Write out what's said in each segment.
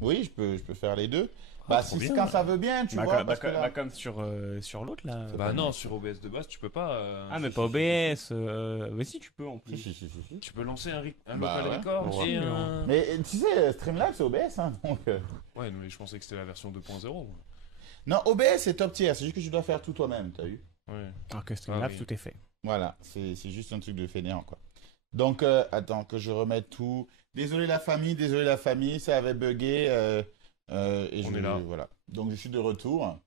Oui, je peux faire les deux. Bah, trop si bien. quand ça veut bien, tu vois. Parce que là- comme sur l'autre là. Bah non, sur OBS de base, tu peux pas. Ah, mais pas OBS. Mais si, tu peux en Si, plus. si. Tu peux lancer un Bah local ouais. record Ouais. et un. Mais tu sais, Streamlabs, c'est OBS, hein. Donc, Ouais, mais je pensais que c'était la version 2.0. moi. non, OBS, c'est top tier. C'est juste que tu dois faire tout toi-même, t'as vu? Ouais. Alors que Streamlabs, Ah oui. tout est fait. Voilà, c'est juste un truc de fainéant, quoi. Donc, attends, que je remette tout. Désolé la famille, ça avait bugué. Et On est là. Voilà. Donc, je suis de retour.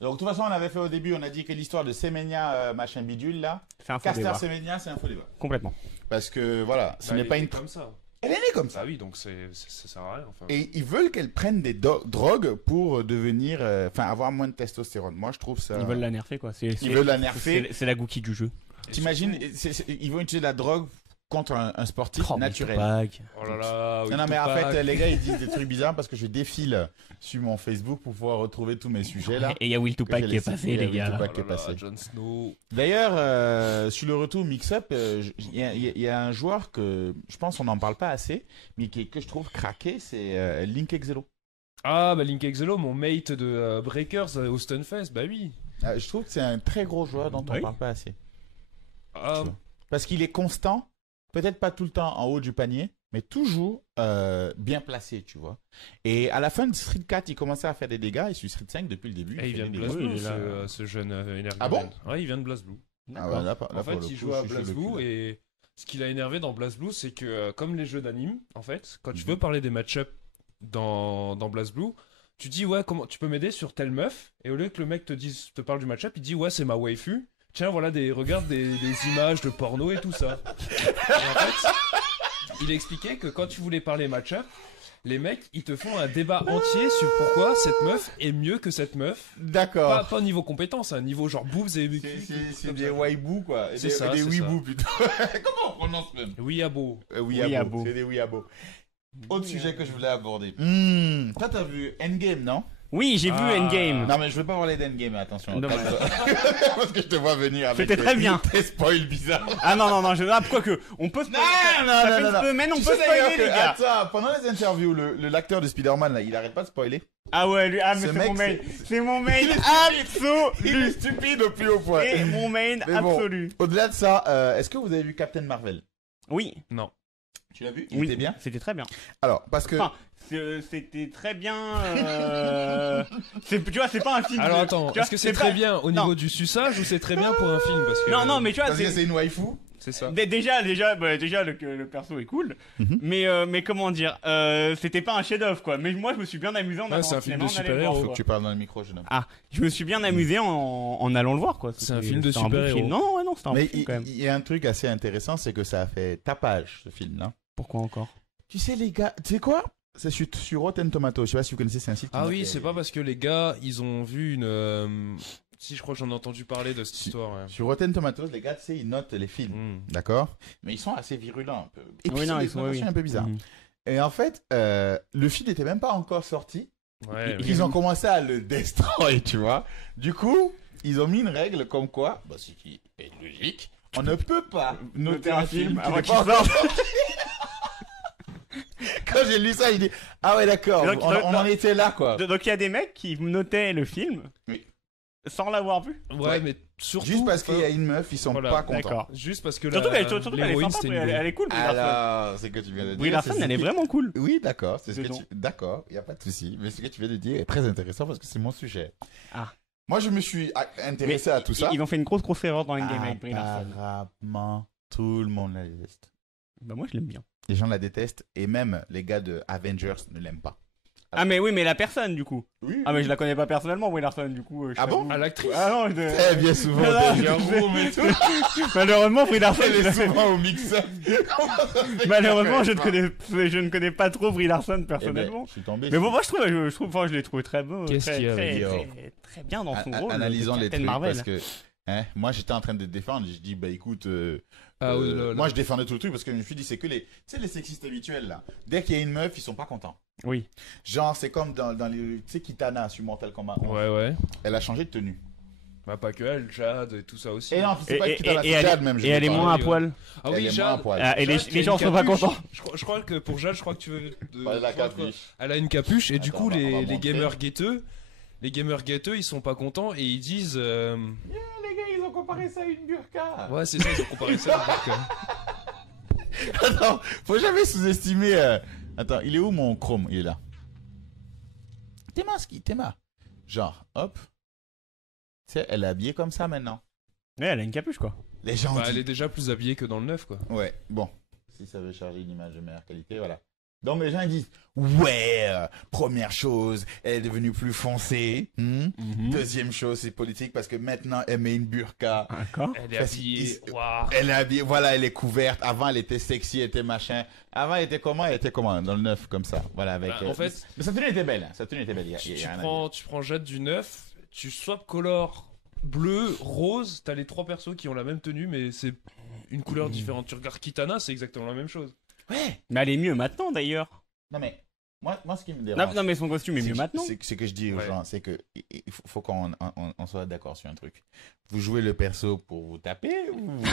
Donc, de toute façon, on avait fait au début, on a dit que l'histoire de Semenya, machin bidule, là. C'est un faux Caster débat. Semenya, c'est un faux débat. Complètement. Parce que, voilà, ce Bah, n'est elle pas était une. comme ça. Elle est née comme ça. Bah oui, donc ça sert à rien. Enfin, Et ils veulent qu'elle prenne des drogues pour devenir. Enfin, avoir moins de testostérone. Moi, je trouve ça. Ils veulent la nerfer quoi. Ils veulent la nerfer. C'est la Gookie du jeu. et T'imagines, surtout- ils vont utiliser la drogue contre un sportif Oh, mais naturel. Tupac. Oh là là. Non, non, mais en fait, les gars, ils disent des trucs bizarres parce que je défile sur mon Facebook pour pouvoir retrouver tous mes sujets là. Et il y a Will Tupac j'ai qui est laissé, passé, il y a les Will gars. Tupac. qui est Oh là là, passé. Jon Snow. D'ailleurs, sur le retour mix-up, il y a un joueur que je pense qu'on n'en parle pas assez, mais que je trouve craqué, c'est Link Exelo. Ah, bah Link Exelo, mon mate de Breakers au Stunfest, bah oui. Je trouve que c'est un très gros joueur dont on Oui. ne parle pas assez. Ah, Parce qu'il est constant, peut-être pas tout le temps en haut du panier, mais toujours bien placé, tu vois. Et à la fin de Street 4, il commençait à faire des dégâts, et sur Street 5, depuis le début, et il fait vient de des dégâts. BlazBlue, Oui, il est là. ce jeune Energumène. Ah bon Ouais, il vient de BlazBlue. Ah ouais, là, là, En pour fait, le il coup, joue à je suis le BlazBlue cul, là. et ce qui l'a énervé dans BlazBlue, c'est que comme les jeux d'anime, en fait, quand tu Mhm. veux parler des match-up dans BlazBlue, tu dis ouais, comment tu peux m'aider sur telle meuf et au lieu que le mec te parle du match-up, il dit ouais, c'est ma waifu. Tiens, voilà regarde des images de porno et tout ça. Et en fait, il expliquait que quand tu voulais parler match-up, les mecs, ils te font un débat entier sur pourquoi cette meuf est mieux que cette meuf. D'accord. Pas au niveau compétence, un niveau genre boobs et C'est comme des ça. waibou, quoi. C'est Des, ça, des c'est weeboo, plutôt. Comment on prononce même Oui, abo. Weeaboo. Weeaboo. C'est des weeaboo. Autre sujet que je voulais aborder. Toi, t'as vu Endgame, non? Oui, j'ai vu Ah. Endgame. Non, mais je veux pas parler d'Endgame, attention. Dommage. Parce que je te vois venir avec C'était très bien. tes spoils bizarres. Ah non, non, non, pourquoi que on peut spoiler. Ça fait une semaine, on Tu peut sais d'ailleurs spoiler, les que, gars. attends, pendant les interviews, l'acteur de Spider-Man, là, il arrête pas de spoiler. Ah ouais, lui, ah mais Ce c'est mec, mon main. c'est- C'est mon main Il est absolu. stupide au plus haut point. Et mon main Mais bon. absolu. Au-delà de ça, est-ce que vous avez vu Captain Marvel? Oui, Non. Tu l'as vu? Il oui. était bien? C'était très bien. Alors, parce que... Enfin, c'était très bien. Tu vois, c'est pas un film. Alors de- attends, tu vois, est-ce que c'est pas- très bien au Non. niveau du suçage ou c'est très bien pour un film parce que Non, non, mais tu vois, Parce que c'est une waifu. c'est ça. Déjà, le perso est cool, Mhm. mais comment dire, c'était pas un chef-d'œuvre quoi. Mais moi, je me suis bien amusé en allant c'est un au film cinéma, de en allant le voir, super-héros. Faut quoi. que tu parles dans le micro, jeune homme. Ah, je me suis bien amusé en allant le voir quoi. C'est un C'était- film de c'était bon super-héros. film. Non, ouais, non, c'était un Mais bon film quand même. il y a un truc assez intéressant, c'est que ça a fait tapage, ce film-là. Pourquoi encore? Tu sais, les gars, tu sais quoi? C'est sur Rotten Tomatoes. Je sais pas si vous connaissez, c'est un site. qui Ah note oui, les- c'est pas parce que les gars, ils ont vu une si je crois que j'en ai entendu parler de cette Si. histoire. Ouais. Sur Rotten Tomatoes, les gars, tu sais, ils notent les films. Hmm. D'accord? Mais ils sont assez virulents un peu. Et puis, Oui, non, des ils sont oui, notations oui. un peu bizarres. Mhm. Et en fait, le film n'était même pas encore sorti. Ouais, Ils ont commencé à le destroy, tu vois. Du coup, ils ont mis une règle comme quoi, bah, ce qui est logique, on ne peut pas noter un film qui avant n'est qu'il pas encore sorte. Quand j'ai lu ça, il dit ah ouais d'accord, Donc, on en était là quoi. Donc il y a des mecs qui notaient le film Oui. sans l'avoir vu. Ouais, mais surtout Juste parce qu'il y a une meuf, ils sont voilà, pas contents. D'accord. juste parce que Surtout qu'elle est l'héroïne, sympa, c'était elle, une elle est cool. Brie Larson. Alors, c'est ce que tu viens de dire. Brie Larson, c'est ce elle est qui- vraiment cool. Oui, d'accord, c'est ce que Dedans. D'accord, il y a pas de souci, mais ce que tu viens de dire est très intéressant parce que c'est mon sujet. Ah. Moi, je me suis intéressé à tout ça. Ils ont fait une grosse erreur dans Endgame avec Brie Larson. Apparemment, tout le monde la déteste. Bah moi je l'aime bien. Les gens la détestent et même les gars de Avengers ne l'aiment pas. Ah mais oui, mais la personne du coup. Oui. Ah mais je la connais pas personnellement, Brie Larson du coup. je Ah bon t'avoue. à l'actrice. Ah non, Très bien souvent. Non, des non, Jérôme et tout. malheureusement Brie Larson. Elle je est la- souvent au mix-up. Comment ça se fait Malheureusement, que je tu ne connais pas trop Brie Larson Eh ben, personnellement. je suis tombé. Mais bon, moi enfin, je l'ai trouvé très beau, Qu'est-ce très, qu'il y a, très, Guillaume très bien dans son rôle. Analysons de les Captain trucs Marvel. parce que hein, moi j'étais en train de te défendre. Je dis bah écoute, Ah, oui, là, là. moi je défendais tout le truc parce que je me suis dit c'est que tu sais les sexistes habituels là. Dès qu'il y a une meuf, ils sont pas contents. Oui. Genre c'est comme dans les tu sais Kitana sur Mortal Kombat 11. Ouais, ouais. Elle a changé de tenue. Bah, pas que elle, Jade et tout ça aussi. Et non, c'est pas qui dans la et elle, Jade même. je et elle veux est parler. moins à ouais. poil. Ah Elle oui, est moins à Jade. poil. Ah, et Jade, les qui a gens une sont pas capuche. contents. Je crois que pour Jade, je crois que tu veux. Parler de la capuche. Elle a une capuche et du Attends, coup, on va les montrer. gamers guetteux. Les gamers guetteux, ils sont pas contents et ils disent. Les gars, ils ont comparé ça à une burqa. Ouais, c'est ça, ils ont comparé ça. Donc, Attends, faut jamais sous-estimer. Attends, il est où mon Chrome? Il est là. Théma. Genre, hop. Tu sais, elle est habillée comme ça maintenant. Ouais, elle a une capuche, quoi. Les gens bah, disent... elle est déjà plus habillée que dans le neuf, quoi. Ouais, bon. Si ça veut charger une image de meilleure qualité, voilà. Donc les gens ils disent, ouais, première chose, elle est devenue plus foncée. Deuxième chose, c'est politique parce que maintenant elle met une burqa. D'accord. Elle est Parce habillée. qu'il- Waouh. Elle est habillée, voilà, elle est couverte. Avant elle était sexy, elle était machin. Avant elle était comment? Elle était comment? Dans le neuf, comme ça. Voilà, avec. Bah, en fait, mais sa tenue était belle, hein. Sa tenue était belle. Il y a tu rien à prends, dire. tu prends Jade du neuf, tu swap color bleu, rose, t'as les trois persos qui ont la même tenue, mais c'est une couleur différente. Tu regardes Kitana, c'est exactement la même chose. Ouais. Mais elle est mieux maintenant, d'ailleurs. Non mais, moi ce qui me dérange. Non, mais son costume est mieux maintenant. C'est que je dis aux Ouais. gens, c'est que il faut qu'on on soit d'accord sur un truc. Vous jouez le perso pour vous taper ou vous voulez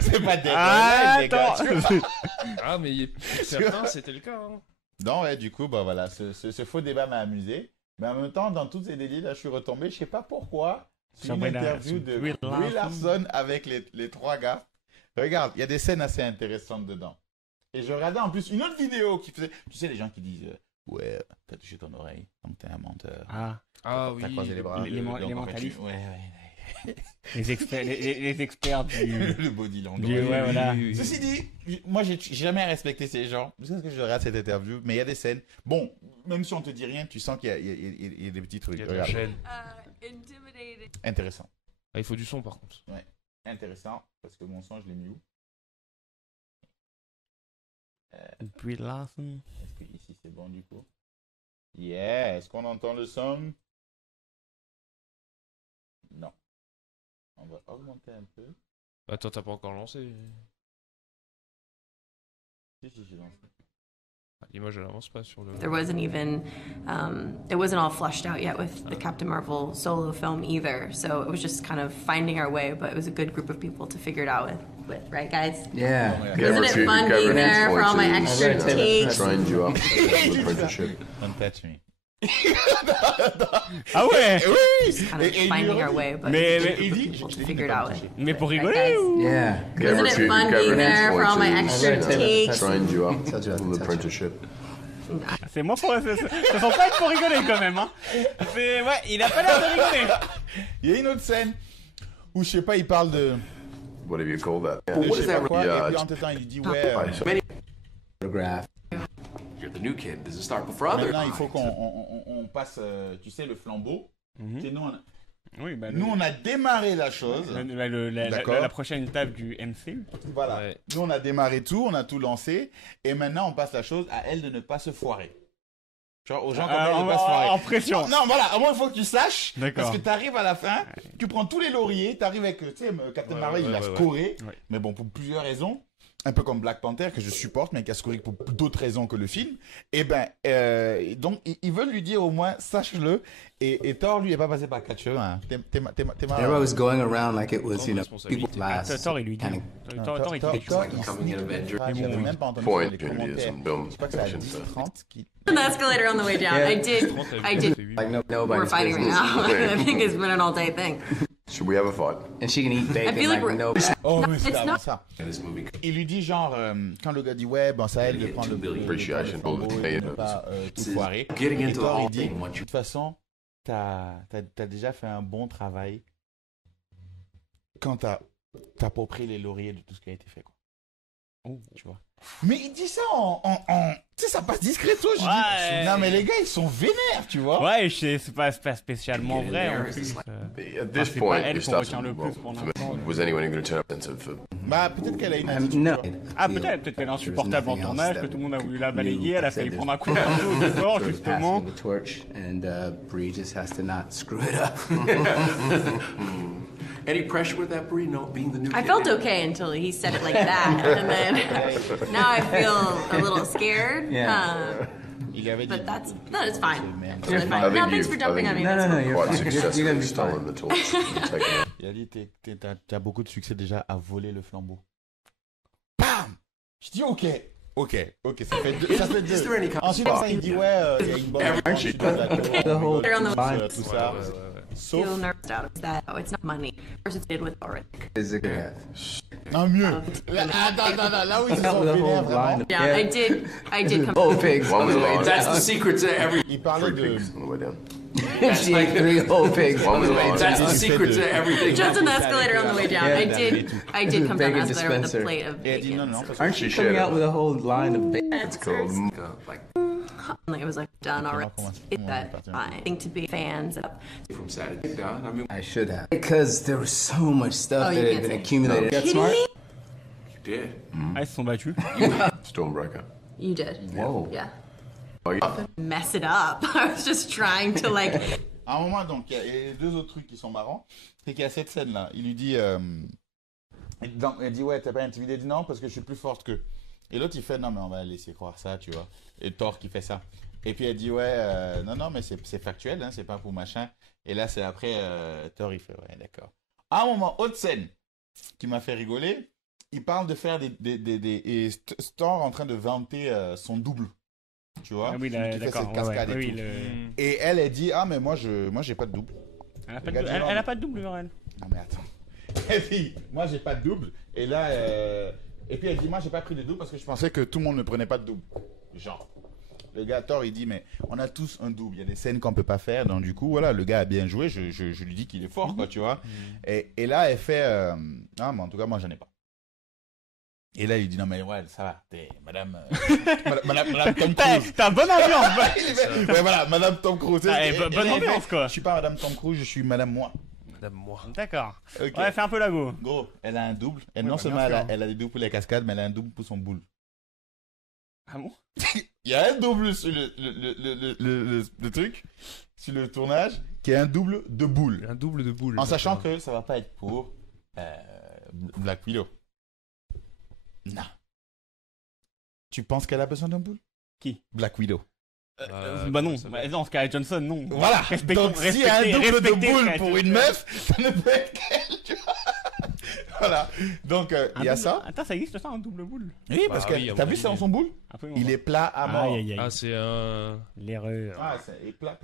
c'est pas des les gars. Attends. tu vois. Ah, mais certains, c'était le cas. Hein. Non, ouais, du coup, bah voilà, ce faux débat m'a amusé. Mais en même temps, dans tous ces délits, là, je suis retombé, je sais pas pourquoi, sur Sur une Brie interview Larson. de Brie Brie Larson. Larson avec les trois gars. Regarde, il y a des scènes assez intéressantes dedans. Et je regardais en plus une autre vidéo qui faisait... Tu sais, les gens qui disent ouais, t'as touché ton oreille, donc t'es un menteur. Ah, Ah T'as oui. croisé les bras. Les donc, les en fait, mentalistes. Ouais. les experts, les experts du. Le body language. Ouais, voilà. oui. Ceci dit, moi j'ai jamais respecté ces gens. Jusqu'à ce que je regarde cette interview, mais il y a des scènes. Bon, même si on te dit rien, tu sens qu'il y a des petits trucs. Il y a de la Regarde. chaîne. Intimidating. Intéressant. Ah, il faut du son par contre. Intéressant, parce que mon son, je l'ai mis où? Brie Larson. Est-ce que ici c'est bon du coup? Yeah, est-ce qu'on entend le son? Non. On va augmenter un peu. Attends, t'as pas encore lancé. Si, j'ai lancé. Ah, l'image elle avance pas sur le. There wasn't even, it wasn't all fleshed out yet with the Captain Marvel solo film either. So it was just kind of finding our way, but it was a good group of people to figure it out with, right, guys? Yeah. Isn't it fun being there for all my extra takes? Signed you up for the apprenticeship. Don't touch me. Ah ouais. Oui! Kind of finding our way, but Mais- a good mais- group of people to figure it out with. Mais pour Right, rigoler guys? ou? Yeah. Isn't it fun being there for all my extra takes? Signed you up for the apprenticeship. C'est moi pour. Ça sent pas être pour rigoler quand même, hein. C'est. Ouais, il a pas l'air de rigoler. Il y a une autre scène où je sais pas, il parle de. Whatever you call that. de je sais pas quoi, Yeah, et puis en même temps il dit ouais. Photograph. You're the new kid. Does it start before other? Maintenant il faut qu'on passe, tu sais, le flambeau. Mhm. Tu sais, Oui, bah. nous on a démarré la chose. La D'accord. prochaine étape du MCU. Voilà. Ouais. Nous on a démarré tout, on a tout lancé, et maintenant on passe la chose à elle de ne pas se foirer. Genre aux gens comme elle de ne pas se foirer. En pression. Non, voilà, au moins il faut que tu saches. D'accord. Parce que tu arrives à la fin, tu prends tous les lauriers, tu arrives avec, tu sais, Captain Ouais, Marvel, ouais, il a ouais, scoré, ouais. mais bon, pour plusieurs raisons. Un peu comme Black Panther, que je supporte, mais qui a scoré pour d'autres raisons que le film. Et ben, donc, ils veulent lui dire au moins, sache-le. Et Thor, lui, n'est pas passé par 4 cheveux. Hein. T'es Everyone was going around like it was, you know, people's lives. Thor, il lui dit. Kind Thor, il dit. Thor, Like becoming an Avenger. j'avais même pas entendu Point les Julius commentaires. and Bill. Je sais pas que c'est à 10h30 qui... An escalator on the way down. Yeah. I did. I did. Like We're nobody's fighting right business. now. I think it's been an all-day thing. Should we have a fight? And she can eat bacon feel like like we're- nobody. Oh, mais It's c'est avant not- ça. In this movie, Il lui dit genre, quand le gars dit ouais, bon, ça à elle de Get prendre 2 billion. le Appreciation. flambeau et de ne pas tout foirer. getting Et into the Thor, il whole dit, thing. de Once you toute façon, t'as déjà fait un bon travail quand t'as approprié les lauriers de tout ce qui a été fait, quoi. Oh. Tu vois. Mais il dit ça tu sais, ça passe discreto, je Ouais. dis. Non, mais les gars, ils sont vénères, tu vois. Ouais, c'est pas spécialement vrai en plus. At this c'est point, pas elle you're qu'on retient starting. le plus pour l'instant. Was anyone going to turn up for Bah, peut-être qu'elle a une attitude. no. tu vois. Ah, peut-être qu'elle est insupportable en tournage, que tout le monde a voulu la balayer, elle a failli prendre un coup partout de Thor, justement. the torch, and Bree just has to not screw it up. any pressure with that, Brie? No, being the new I kid. felt okay until he said it like that, and then now I feel a little scared. Yeah. Il avait dit. But that is fine. Man. Totally fine. No, thanks for jumping on me. No, no, no, you're Quite fine. You're successfully gonna be stolen fine. the torch and taken it. Il a dit t'as beaucoup de succès déjà à voler le flambeau. Bam. Je dis ok, ça fait deux. Is there any Ensuite comme ça il dit ouais il y a une bonne réponse, je suis dans la tour, The whole They're on the line tout ça. Sauf Feel nervous out of that. Oh, it's not money. Of course, it's did with Ulrich. is a good. non mieux. Là où ils se The sont whole vénères vraiment. line. Yeah, I did come. Whole pigs One on was the way on. That's the down. secret to every. Il parlait Three de. pigs on the way down. She ate 3 whole pigs on the way One That's down. the secret to everything. Just an escalator on the way down. Yeah. I did come down Bacon the escalator with a dispenser. plate of Et elle dit bacon. non parce Aren't que you She coming shared out with a whole line of bacon? It's Called Like It was like done already. comment- It's comment that on partit. fine. I think to be fans of. from Saturday down. I mean, I should have. Because there was so much stuff Oh, you that had can't been say. accumulated. Get Kidding smart? me? you did. Ah, ils se sont battus. Stormbreaker. You did. Whoa. Yeah. Oh, you- Mess it up. I was just trying to like. À un moment, donc, il y a deux autres trucs qui sont marrants. C'est qu'il y a cette scène-là. Il lui dit. Elle dit, ouais, t'as pas intimidé? Il dit non, parce que je suis plus forte qu'eux. Et l'autre, il fait, non, mais on va laisser croire ça, tu vois. Et Thor qui fait ça. Et puis elle dit, ouais, non, mais c'est factuel, hein, c'est pas pour machin. Et là, c'est après, Thor, il fait, ouais, d'accord. À un moment, autre scène qui m'a fait rigoler. Il parle de faire et Thor en train de vanter son double. Tu vois? Ah oui, Celui qui fait d'accord. cette Ouais, cascade ouais, et oui, tout. le- Et elle dit, ah, mais moi, j'ai pas de double. Elle a pas de Regarde, elle Jérôme. a pas de double, elle. Non mais attends. Elle dit, moi j'ai pas de double. Et là, et puis elle dit, moi j'ai pas pris de double parce que je pensais que tout le monde ne prenait pas de double. Genre, le gars Thor il dit, mais on a tous un double. Il y a des scènes qu'on peut pas faire. Donc du coup, voilà, le gars a bien joué. Je lui dis qu'il est fort, quoi, tu vois. Et là, elle fait, ah, mais en tout cas, moi j'en ai pas. Et là, il dit, non mais ouais, ça va, t'es madame, madame Tom Cruise. T'as bonne ambiance. Ouais, voilà, madame Tom Cruise. Ah, et Et- bonne et là, il ambiance, fait, quoi. Je suis pas madame Tom Cruise, je suis madame moi. Madame, moi. D'accord. Ok. Ouais, fais un peu la go. Gros, elle a un double. Et Oui, non bah, seulement bien elle a, sûr. elle a des doubles pour les cascades, mais elle a un double pour son boule. Ah bon? Il y a un double sur le truc, sur le tournage, qui est un double de boule. Un double de boule. En sachant que ça va pas être pour Black Widow. Non. Tu penses qu'elle a besoin d'un boule? Qui? Black Widow. Bah non. ça va. Bah, non, Scarlett Johnson, non. Voilà. Respectons- Donc s'il y a un double de respectez boule Scarlett pour une Johansson. meuf, ça ne peut être qu'elle, tu vois. Voilà. Donc il y a Un ça. double- Attends, ça existe ça, un double boule? Oui, parce Bah oui, que à t'as mon vu avis. ça dans son boule? Absolument Il pas. est plat à mort. Aïe, aïe, aïe. Ah, c'est un. L'erreur. Ah, et plat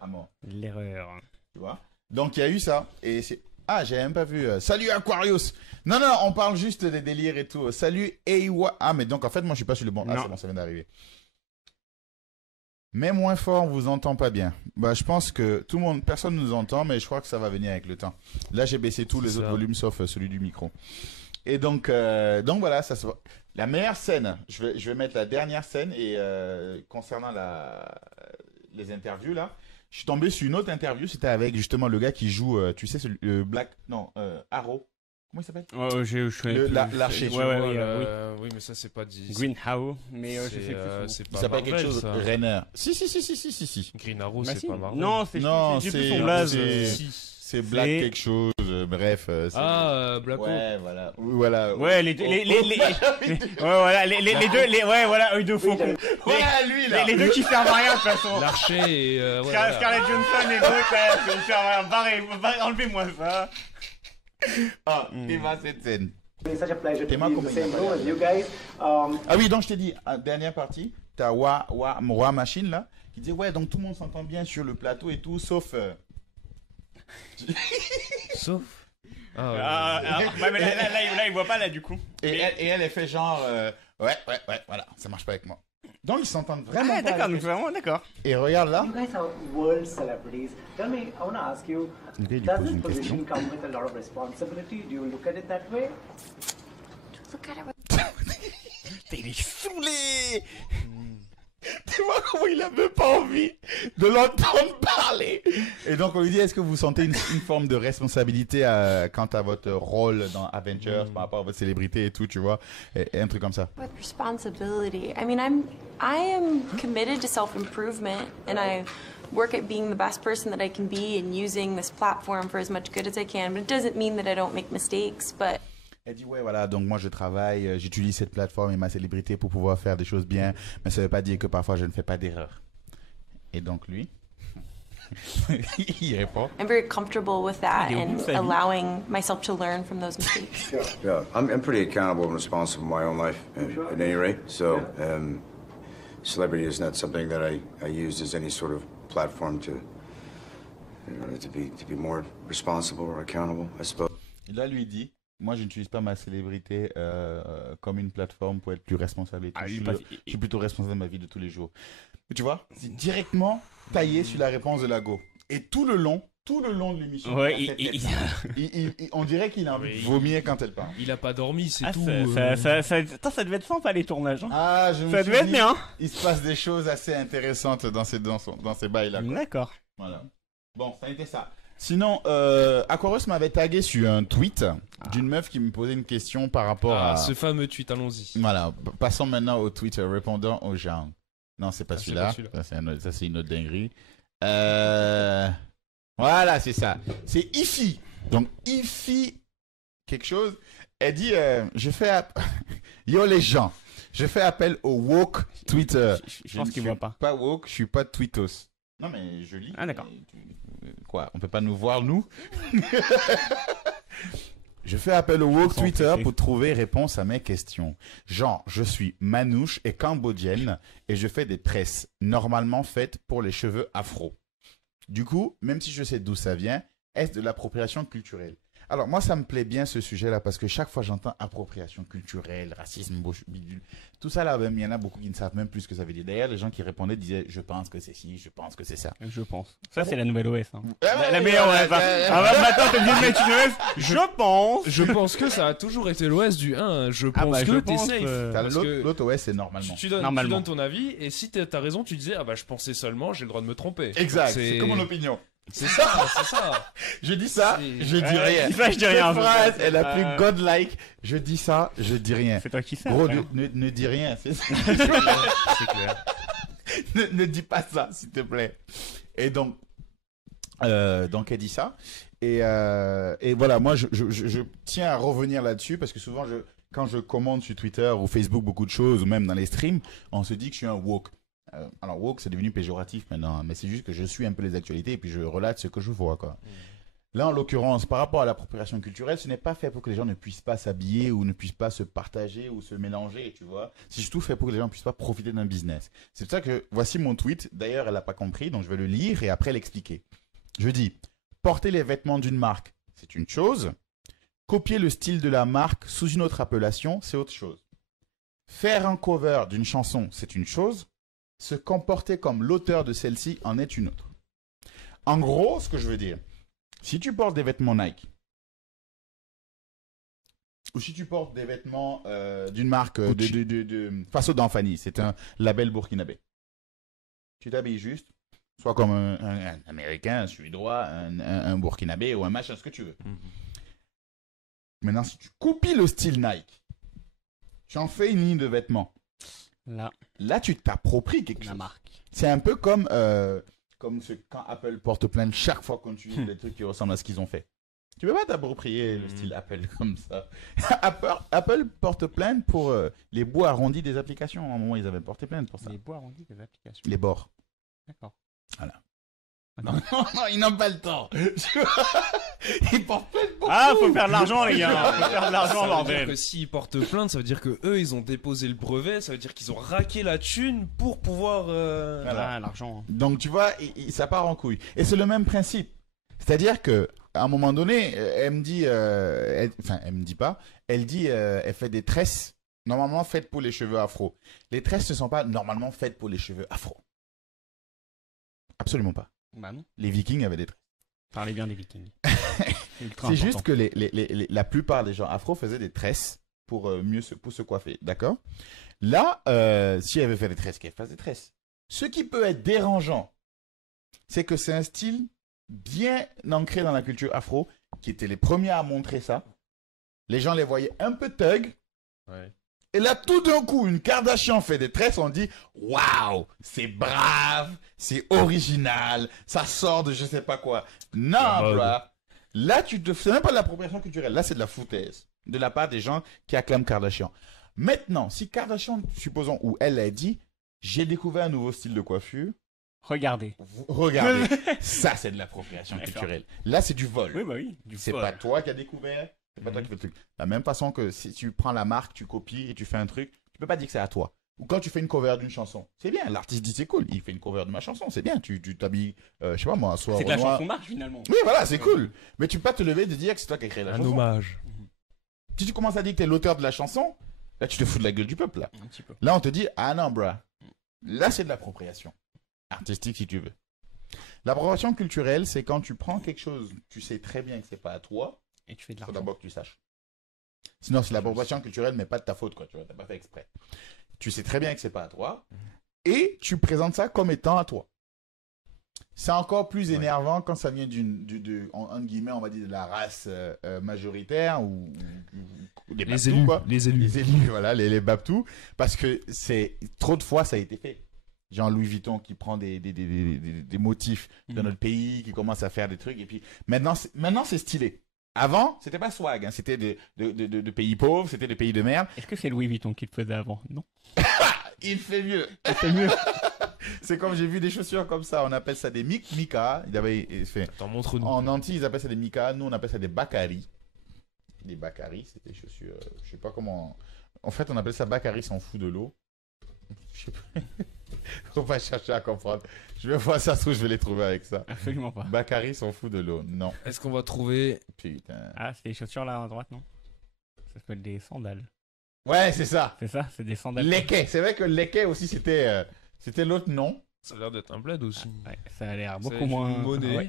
à mort. L'erreur. Tu vois? Donc il y a eu ça. Et c'est. Ah, j'ai même pas vu. Salut Aquarius! Non, non, on parle juste des délires et tout. Salut Eiwa. Ah, mais donc en fait, moi je suis pas sur le bon. Ah, Non. c'est bon, ça vient d'arriver. Mais moins fort, on vous entend pas bien. Bah, je pense que tout le monde, personne nous entend, mais je crois que ça va venir avec le temps. Là, j'ai baissé tous les C'est autres ça. volumes sauf celui du micro. Et donc voilà, ça se voit. La meilleure scène, je vais mettre la dernière scène et concernant les interviews là, je suis tombé sur une autre interview, c'était avec justement le gars qui joue, tu sais, Arrow. Comment il s'appelle? Je connais plus. l'archer. Ouais, ouais, oui, oui. Oui, mais ça, c'est pas dit. Green Arrow, mais je sais C'est, plus. c'est Il pas s'appelle quelque Marvel, chose, ça. Renner. Si. Green Arrow, Bah c'est si. pas Marvel. Non, Non, j'ai c'est- plus son blaze. c'est Black C'est- quelque chose, bref. c'est- Black Hawk. Ouais, voilà. Voilà. Ouais, les voilà, les deux, ouais, voilà, eux deux faux cons. Voilà, lui, là. Les deux qui servent à rien, de toute façon. L'archer et. ouais, voilà. Scarlett Johansson et l'autre, ils servent à rien. Barrez, enlevez-moi ça. Ah, il va cette scène. It's such a pleasure to Théma be in comme the il same n'a pas room l'air. as you guys. Ah oui, donc je t'ai dit, dernière partie, t'as Roi Machine, là, qui dit, ouais, donc tout le monde s'entend bien sur le plateau et tout, sauf... Sauf. Ah, ouais. Ouais, mais là, il voit pas, là, du coup. Et elle fait genre, ouais, voilà, ça marche pas avec moi. Donc ils s'entendent vraiment Ah, pas. d'accord, avec donc vraiment, d'accord. elle. Et regarde là. You guys are world celebrities. Tell me, I want to ask you, Ok, il lui does pose this une position question. come with a lot of responsibility? Do you look at it that way? Look at it with Il est saoulé. Tu vois comment il a même pas envie de l'entendre parler. Et donc on lui dit, est-ce que vous sentez une forme de responsabilité quant à votre rôle dans Avengers par rapport à votre célébrité et tout, tu vois, et un truc comme ça. with responsibility. I mean, I am committed to self-improvement, and I work at being the best person that I can be and using this platform for as much good as I can. But it doesn't mean that I don't make mistakes. But Elle dit, ouais, voilà, donc moi je travaille, j'utilise cette plateforme et ma célébrité pour pouvoir faire des choses bien, mais ça veut pas dire que parfois je ne fais pas d'erreur. Et donc lui, il répond. I'm very comfortable with that Il est and où, sa vie? allowing myself to learn from those mistakes. Yeah, I'm pretty accountable and responsible in my own life, at any rate. So, celebrity is not something that I used as any sort of platform to, to be more responsible or accountable, I suppose. Et là, lui dit, moi je n'utilise pas ma célébrité comme une plateforme pour être plus responsable et tout. Je suis plutôt responsable de ma vie de tous les jours. Mais tu vois, c'est directement taillé sur la réponse de la go. Et tout le long de l'émission, Ouais, on dirait qu'il a envie de vomir quand elle parle. Il a pas dormi, c'est Ah, tout. ça devait être sympa les tournages. Hein. Ah, je me Ça suis devait être dit, bien. il se passe des choses assez intéressantes dans ces bails-là. quoi. D'accord. Voilà. Bon, ça a été ça. Sinon, Aquarius m'avait tagué sur un tweet d'une meuf qui me posait une question par rapport à... Ce fameux tweet, allons-y. Voilà, passons maintenant au tweet répondant aux gens. Non, c'est pas Ah, c'est celui-là. pas celui-là. Ça, c'est une autre dinguerie. Voilà, c'est ça. C'est Ifi. Donc, Ifi, quelque chose. Elle dit, yo les gens, je fais appel au woke Twitter. Je pense qu'il voit pas. Pas woke, je suis pas tweetos. Non, mais je lis. Ah, d'accord. Quoi, on peut pas nous voir, nous? Je fais appel au woke Twitter pour trouver réponse à mes questions. Genre, je suis manouche et cambodgienne et je fais des tresses, normalement faites pour les cheveux afro. Du coup, même si je sais d'où ça vient, est-ce de l'appropriation culturelle? Alors, moi, ça me plaît bien ce sujet-là parce que chaque fois j'entends appropriation culturelle, racisme, bidule, tout ça là, même, il y en a beaucoup qui ne savent même plus ce que ça veut dire. D'ailleurs, les gens qui répondaient disaient, je pense que c'est ci, je pense que c'est ça. Je pense. Ça, c'est la nouvelle OS. Hein. Ah, La meilleure OS. Maintenant, t'es obligé de mettre une OS. Je pense. Je pense que ça a toujours été l'OS du 1. Je pense bah, que je t'es pense, safe. Parce que L'autre OS, c'est normalement. tu donnes Normalement. ton avis et si t'as raison, tu disais, ah bah je pensais seulement, j'ai le droit de me tromper. Exact, c'est comme mon opinion. C'est ça, c'est ça. Je dis ça, C'est- je dis rien. Ça, je dis rien. Cette phrase est la plus godlike. Je dis ça, je dis rien. C'est toi qui sais. Gros, après. ne dis rien. C'est clair. ne dis pas ça, s'il te plaît. Et donc elle dit ça. Et voilà, moi, je tiens à revenir là-dessus parce que souvent, quand je commente sur Twitter ou Facebook beaucoup de choses, ou même dans les streams, on se dit que je suis un woke. Alors, woke, c'est devenu péjoratif maintenant, mais c'est juste que je suis un peu les actualités et puis je relate ce que je vois, quoi. Là, en l'occurrence, par rapport à l'appropriation culturelle, ce n'est pas fait pour que les gens ne puissent pas s'habiller ou ne puissent pas se partager ou se mélanger, tu vois. C'est surtout fait pour que les gens ne puissent pas profiter d'un business. C'est pour ça que voici mon tweet. D'ailleurs, elle n'a pas compris, donc je vais le lire et après l'expliquer. Je dis, porter les vêtements d'une marque, c'est une chose. Copier le style de la marque sous une autre appellation, c'est autre chose. Faire un cover d'une chanson, c'est une chose. Se comporter comme l'auteur de celle-ci en est une autre. En gros, ce que je veux dire, si tu portes des vêtements Nike, ou si tu portes des vêtements d'une marque de Faso d'Anfani, c'est un label burkinabé, tu t'habilles juste, soit comme un Américain, un Suédois, un Burkinabé ou un machin, ce que tu veux. Maintenant, si tu copies le style Nike, tu en fais une ligne de vêtements, là tu t'appropries quelque chose. La marque. C'est un peu comme quand Apple porte plainte chaque fois qu'on utilise des trucs qui ressemblent à ce qu'ils ont fait. Tu peux pas t'approprier le style Apple comme ça. Apple porte plainte pour les bouts arrondis des applications. À un moment, ils avaient porté plainte pour ça. Les bois arrondis des applications. Les bords. D'accord. Voilà. Non, ils n'ont pas le temps. Ils portent plainte pour Ah, tout. faut faire de l'argent, les gars. Faut faire de l'argent, Ça veut dire bordel. que s'ils portent plainte, ça veut dire que eux, ils ont déposé le brevet, ça veut dire qu'ils ont raqué la thune pour pouvoir. Voilà, l'argent. Donc, tu vois, ça part en couille. Et c'est le même principe. C'est-à-dire que à un moment donné, elle me dit, elle me dit pas, elle dit, elle fait des tresses normalement faites pour les cheveux afro. Les tresses ne sont pas normalement faites pour les cheveux afro. Absolument pas. Bah non. Les Vikings avaient des tresses. Parlez bien des Vikings. C'est juste que la plupart des gens afro faisaient des tresses pour pour se coiffer, d'accord? Là, si elle veut faire des tresses, qu'elle fasse des tresses. Ce qui peut être dérangeant, c'est que c'est un style bien ancré dans la culture afro, qui étaient les premiers à montrer ça. Les gens les voyaient un peu thug. Ouais. Et là, tout d'un coup, une Kardashian fait des tresses, on dit « Waouh, c'est brave, c'est original, ça sort de je sais pas quoi. » Non, bro. Là, c'est même pas de l'appropriation culturelle, là, c'est de la foutaise. de la part des gens qui acclament Kardashian. Maintenant, si Kardashian, supposons, ou elle a dit, j'ai découvert un nouveau style de coiffure. Regardez. Regardez. Ça, c'est de l'appropriation culturelle. Là, c'est du vol. Oui, bah oui. C'est pas toi qui as découvert. C'est pas toi qui fais le truc. De la même façon que si tu prends la marque, tu copies et tu fais un truc, tu peux pas dire que c'est à toi. Ou quand tu fais une cover d'une chanson, c'est bien. L'artiste dit c'est cool. Il fait une cover de ma chanson, c'est bien. Tu t'habilles, je sais pas moi, soit C'est de la Renoir. chanson marche finalement. Oui, voilà, c'est cool. Mais tu peux pas te lever et te dire que c'est toi qui as créé la Un chanson. hommage. Si tu commences à dire que t'es l'auteur de la chanson, là tu te fous de la gueule du peuple là. Un petit peu. Là on te dit ah non bro. Là c'est de l'appropriation artistique si tu veux. L'appropriation culturelle c'est quand tu prends quelque chose, tu sais très bien que c'est pas à toi, Et tu fais de il faut l'argent. d'abord que tu saches. Sinon c'est l'appropriation culturelle mais pas de ta faute quoi, tu vois, t'as pas fait exprès. Tu sais très bien que c'est pas à toi et tu présentes ça comme étant à toi. C'est encore plus énervant quand ça vient entre guillemets, on va dire de la race majoritaire ou des Les Babtous, élus. quoi. Les élus. Les élus, voilà, les Babtous, parce que c'est trop de fois ça a été fait. Genre Louis Vuitton qui prend des motifs de notre pays, qui commence à faire des trucs, et puis maintenant c'est stylé. Avant, c'était pas swag, hein, c'était de pays pauvres, c'était des pays de merde. Est-ce que c'est Louis Vuitton qui le faisait avant? Non. Il fait mieux. Il fait mieux. C'est comme j'ai vu des chaussures comme ça, on appelle ça des Mika. Il fait. Attends, montre-nous. En Antilles, ils appellent ça des Mika, nous on appelle ça des Bakari. Les Bakari, c'est des chaussures, je sais pas comment. En fait, on appelle ça Bakari, s'en fout de l'eau. Je sais pas. Faut pas chercher à comprendre. Je vais voir ça, je vais les trouver avec ça. Absolument pas. Bakari s'en fout de l'eau. Non. Est-ce qu'on va trouver... Putain. Ah, c'est les chaussures là à droite, non? Ça s'appelle des sandales. Ouais, c'est ça. C'est ça, c'est des sandales. Leket. C'est vrai que Leket aussi, c'était l'autre nom. Ça a l'air d'être un bled aussi. Ouais, ça a l'air C'est beaucoup moins. une monnaie. Ouais.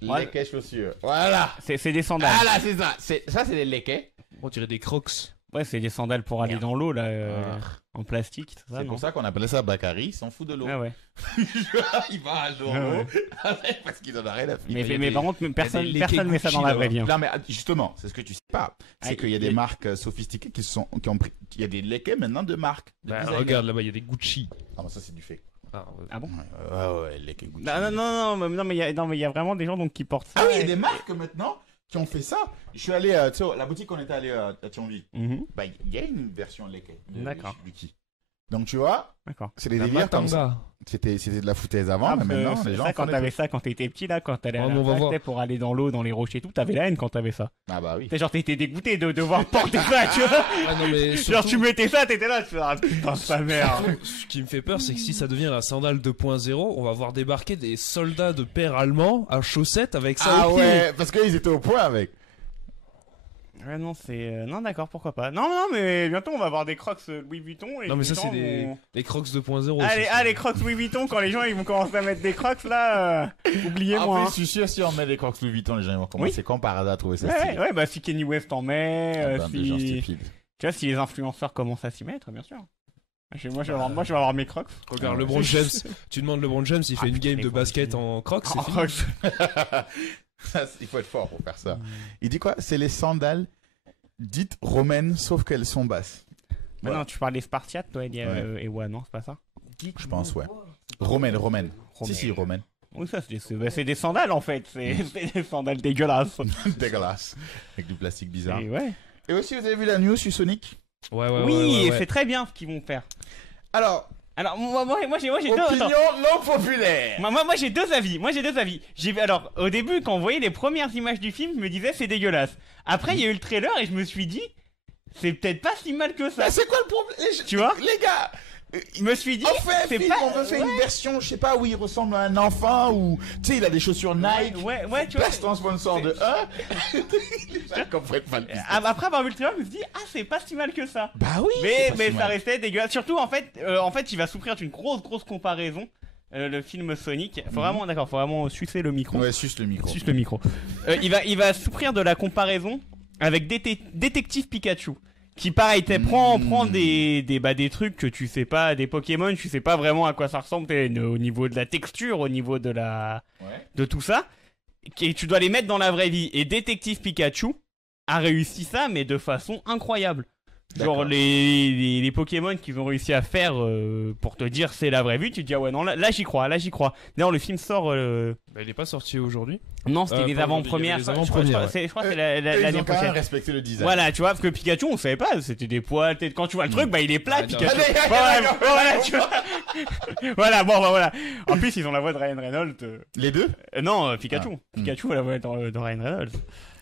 Leket chaussures. Voilà. C'est des sandales. Ah là, c'est ça. Ça, c'est des Leket. On dirait des crocs. Ouais, c'est des sandales pour aller dans l'eau là, en plastique, tout ça. C'est non pour ça qu'on appelait ça Bakari, il s'en fout de l'eau. Ah ouais. Il va à l'eau Ouais. parce qu'il en a rien à foutre. Mais par contre, personne des personne met ça Gucci, dans la là-bas. vraie vie. Hein. Non mais justement, c'est ce que tu sais pas. C'est Ah, qu'il y a des marques sophistiquées qui ont pris. Il y a des Leket maintenant de marques. de Bah, designers. regarde là-bas, il y a des Gucci. Ah mais ça c'est du fake. Ah, ouais. Ah bon? Ouais, Leket Gucci. Non, mais il y a vraiment des gens donc qui portent ça. Ah oui, il y a des marques maintenant qui ont fait ça. Je suis allé, tu sais, la boutique qu'on était allé à Thionville. Mhm. Bah, il y a une version Leket. D'accord. Donc tu vois, D'accord. c'est des La délires comme ça. Matanga. C'était de la foutaise avant, Ah, mais maintenant c'est les gens ça font quand des t'avais trucs. ça quand t'étais petit là, quand t'allais à Oh, la mais on va fac, voir. t'sais, pour aller dans l'eau, dans les rochers et tout, t'avais la haine quand t'avais ça. Ah bah oui. T'sais, genre t'étais dégoûté de devoir porter ça, tu vois. Ah non, mais Genre surtout, tu mettais ça, t'étais là, tu fais ah putain sa mère. surtout, ce qui me fait peur, c'est que si ça devient la sandale 2.0, on va voir débarquer des soldats de père allemands à chaussettes avec ça Ah au pied. ouais, parce qu'ils étaient au point avec. Ouais non c'est non d'accord pourquoi pas. Non mais bientôt on va avoir des Crocs Louis Vuitton et Non, mais les ça, gens c'est des vont- Crocs 2.0. Allez, ça, c'est- les Crocs Louis Vuitton, quand les gens ils vont commencer à mettre des Crocs là, oubliez-moi. En hein. plus, je suis sûr, si on met des Crocs Louis Vuitton, les gens vont commencer comme par hasard à trouver ça stylé. Ouais, bah si Kanye West en met, Ah bah, des gens si... stupides. Tu vois, si les influenceurs commencent à s'y mettre, bien sûr. Moi je vais avoir mes Crocs. Regarde, Ah, LeBron James, tu demandes LeBron James, il fait une putain, game de LeBron basket James. en Crocs, c'est En fini. Crocs. Ça, il faut être fort pour faire ça. Il dit quoi? C'est les sandales dites romaines, sauf qu'elles sont basses. Mais Voilà. non, tu parles des Spartiates, toi, Ouais. et ouais, non, c'est pas ça. Je pense, ouais. Romaines. Si, romaines. Oui, ça, c'est des sandales en fait. C'est des sandales dégueulasses. Dégueulasse. Avec du plastique bizarre. Et ouais. Et aussi, vous avez vu la news sur Sonic? Ouais, Oui, et c'est très bien ce qu'ils vont faire. Alors, Alors, moi j'ai deux. opinion attends. non populaire. Moi j'ai deux avis. Alors au début quand on voyait les premières images du film, je me disais c'est dégueulasse. Après il y a eu le trailer et je me suis dit c'est peut-être pas si mal que ça. Mais c'est quoi le problème? Tu vois Les gars, Je me suis dit on fait un c'est film, pas on veut faire une version, je sais pas, où il ressemble à un enfant, ou, tu sais, il a des chaussures Nike. Ouais, tu vois. Place ton sponsor de 1. Les gens comprennent pas le business. Après avoir vu le trailer, je me suis dit ah c'est pas si mal que ça. Bah oui. Mais c'est pas si ça mal. restait dégueulasse. Surtout en fait il va souffrir d'une grosse comparaison. Le film Sonic. Faut vraiment sucer le micro. Ouais, suce le micro. Suce le micro. Il va souffrir de la comparaison avec Détective Pikachu. Qui pareil, prend des trucs que tu sais pas, des Pokémon, tu sais pas vraiment à quoi ça ressemble au niveau de la texture, au niveau de de tout ça. Et tu dois les mettre dans la vraie vie. Et Détective Pikachu a réussi ça, mais de façon incroyable. Genre D'accord. les Pokémon qu'ils ont réussi à faire pour te dire c'est la vraie vue, tu te dis ah ouais non là j'y crois, là j'y crois. D'ailleurs le film sort Bah, il est pas sorti aujourd'hui. non c'était les pas avant-premières, aujourd'hui, il y avait les avant-premières, je crois que c'est Eux, l'année ils ont quand prochaine. même respecté le design. Voilà, tu vois, parce que Pikachu, on savait pas, c'était des poils, peut-être quand tu vois le truc, bah il est plat, Ah, non. Pikachu. Ah, Voilà, tu vois. Voilà, bon, bah voilà. En plus, ils ont la voix de Ryan Reynolds. Les deux? Non, Pikachu. Ah. Pikachu a la voix de Ryan Reynolds.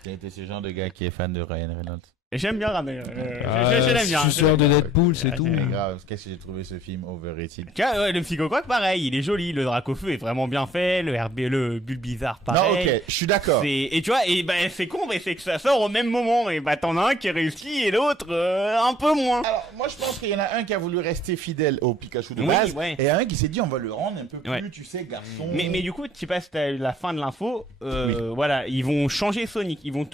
J'ai été ce genre de gars qui est fan de Ryan Reynolds. Et j'aime bien Ryan Ah, je l'aime bien. suceur de Deadpool, c'est tout. C'est grave, qu'est-ce que j'ai trouvé ce film overrated. Tu vois, ouais, le Psychocroc, pareil, il est joli, le Dracofeu est vraiment bien fait, le Bulbizarre, Non, pareil. ok, je suis d'accord. Et tu vois, et bah c'est con, mais c'est que ça sort au même moment, et bah t'en as un qui réussit et l'autre un peu moins. Alors, moi, je pense qu'il y en a un qui a voulu rester fidèle au Pikachu de Oui, base, ouais. et un qui s'est dit, on va le rendre un peu plus, Ouais. tu sais, garçon. Mais du coup, tu passes la fin de l'info, voilà, ils vont changer Sonic, ils vont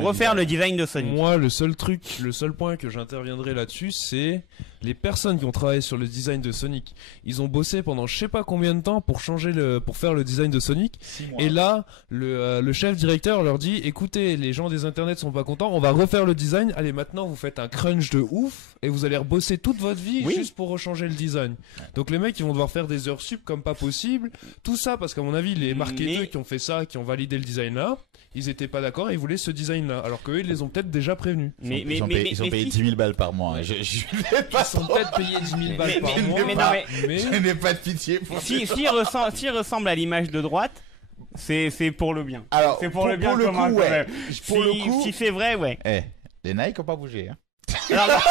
refaire le design de Sonic. Moi, le seul point que j'interviendrai là-dessus, c'est les personnes qui ont travaillé sur le design de Sonic. Ils ont bossé pendant je sais pas combien de temps pour faire le design de Sonic. 6 mois. Et là, le chef directeur leur dit, écoutez, les gens des internets sont pas contents, on va refaire le design. Allez, maintenant vous faites un crunch de ouf et vous allez rebosser toute votre vie Oui. juste pour rechanger le design. Donc les mecs, ils vont devoir faire des heures sup comme pas possible. Tout ça parce qu'à mon avis, les marketeurs Mais- qui ont fait ça, qui ont validé le design là, ils étaient pas d'accord et ils voulaient ce design là. Alors qu'eux, ils les ont peut-être déjà prévenus. Ils ont payé si- 10 000 balles par mois. Je vais pas Ils sont peut-être payés 10 000 balles Mais- par mais- mois. mais non, mais- Je n'ai pas de pitié pour S'il ressemble à l'image de droite, c'est pour le bien. Alors, C'est pour le bien le commun, coup, quand ouais. même. Pour le coup, Si c'est vrai, ouais. eh, les Nike ont pas bougé. Hein. Alors,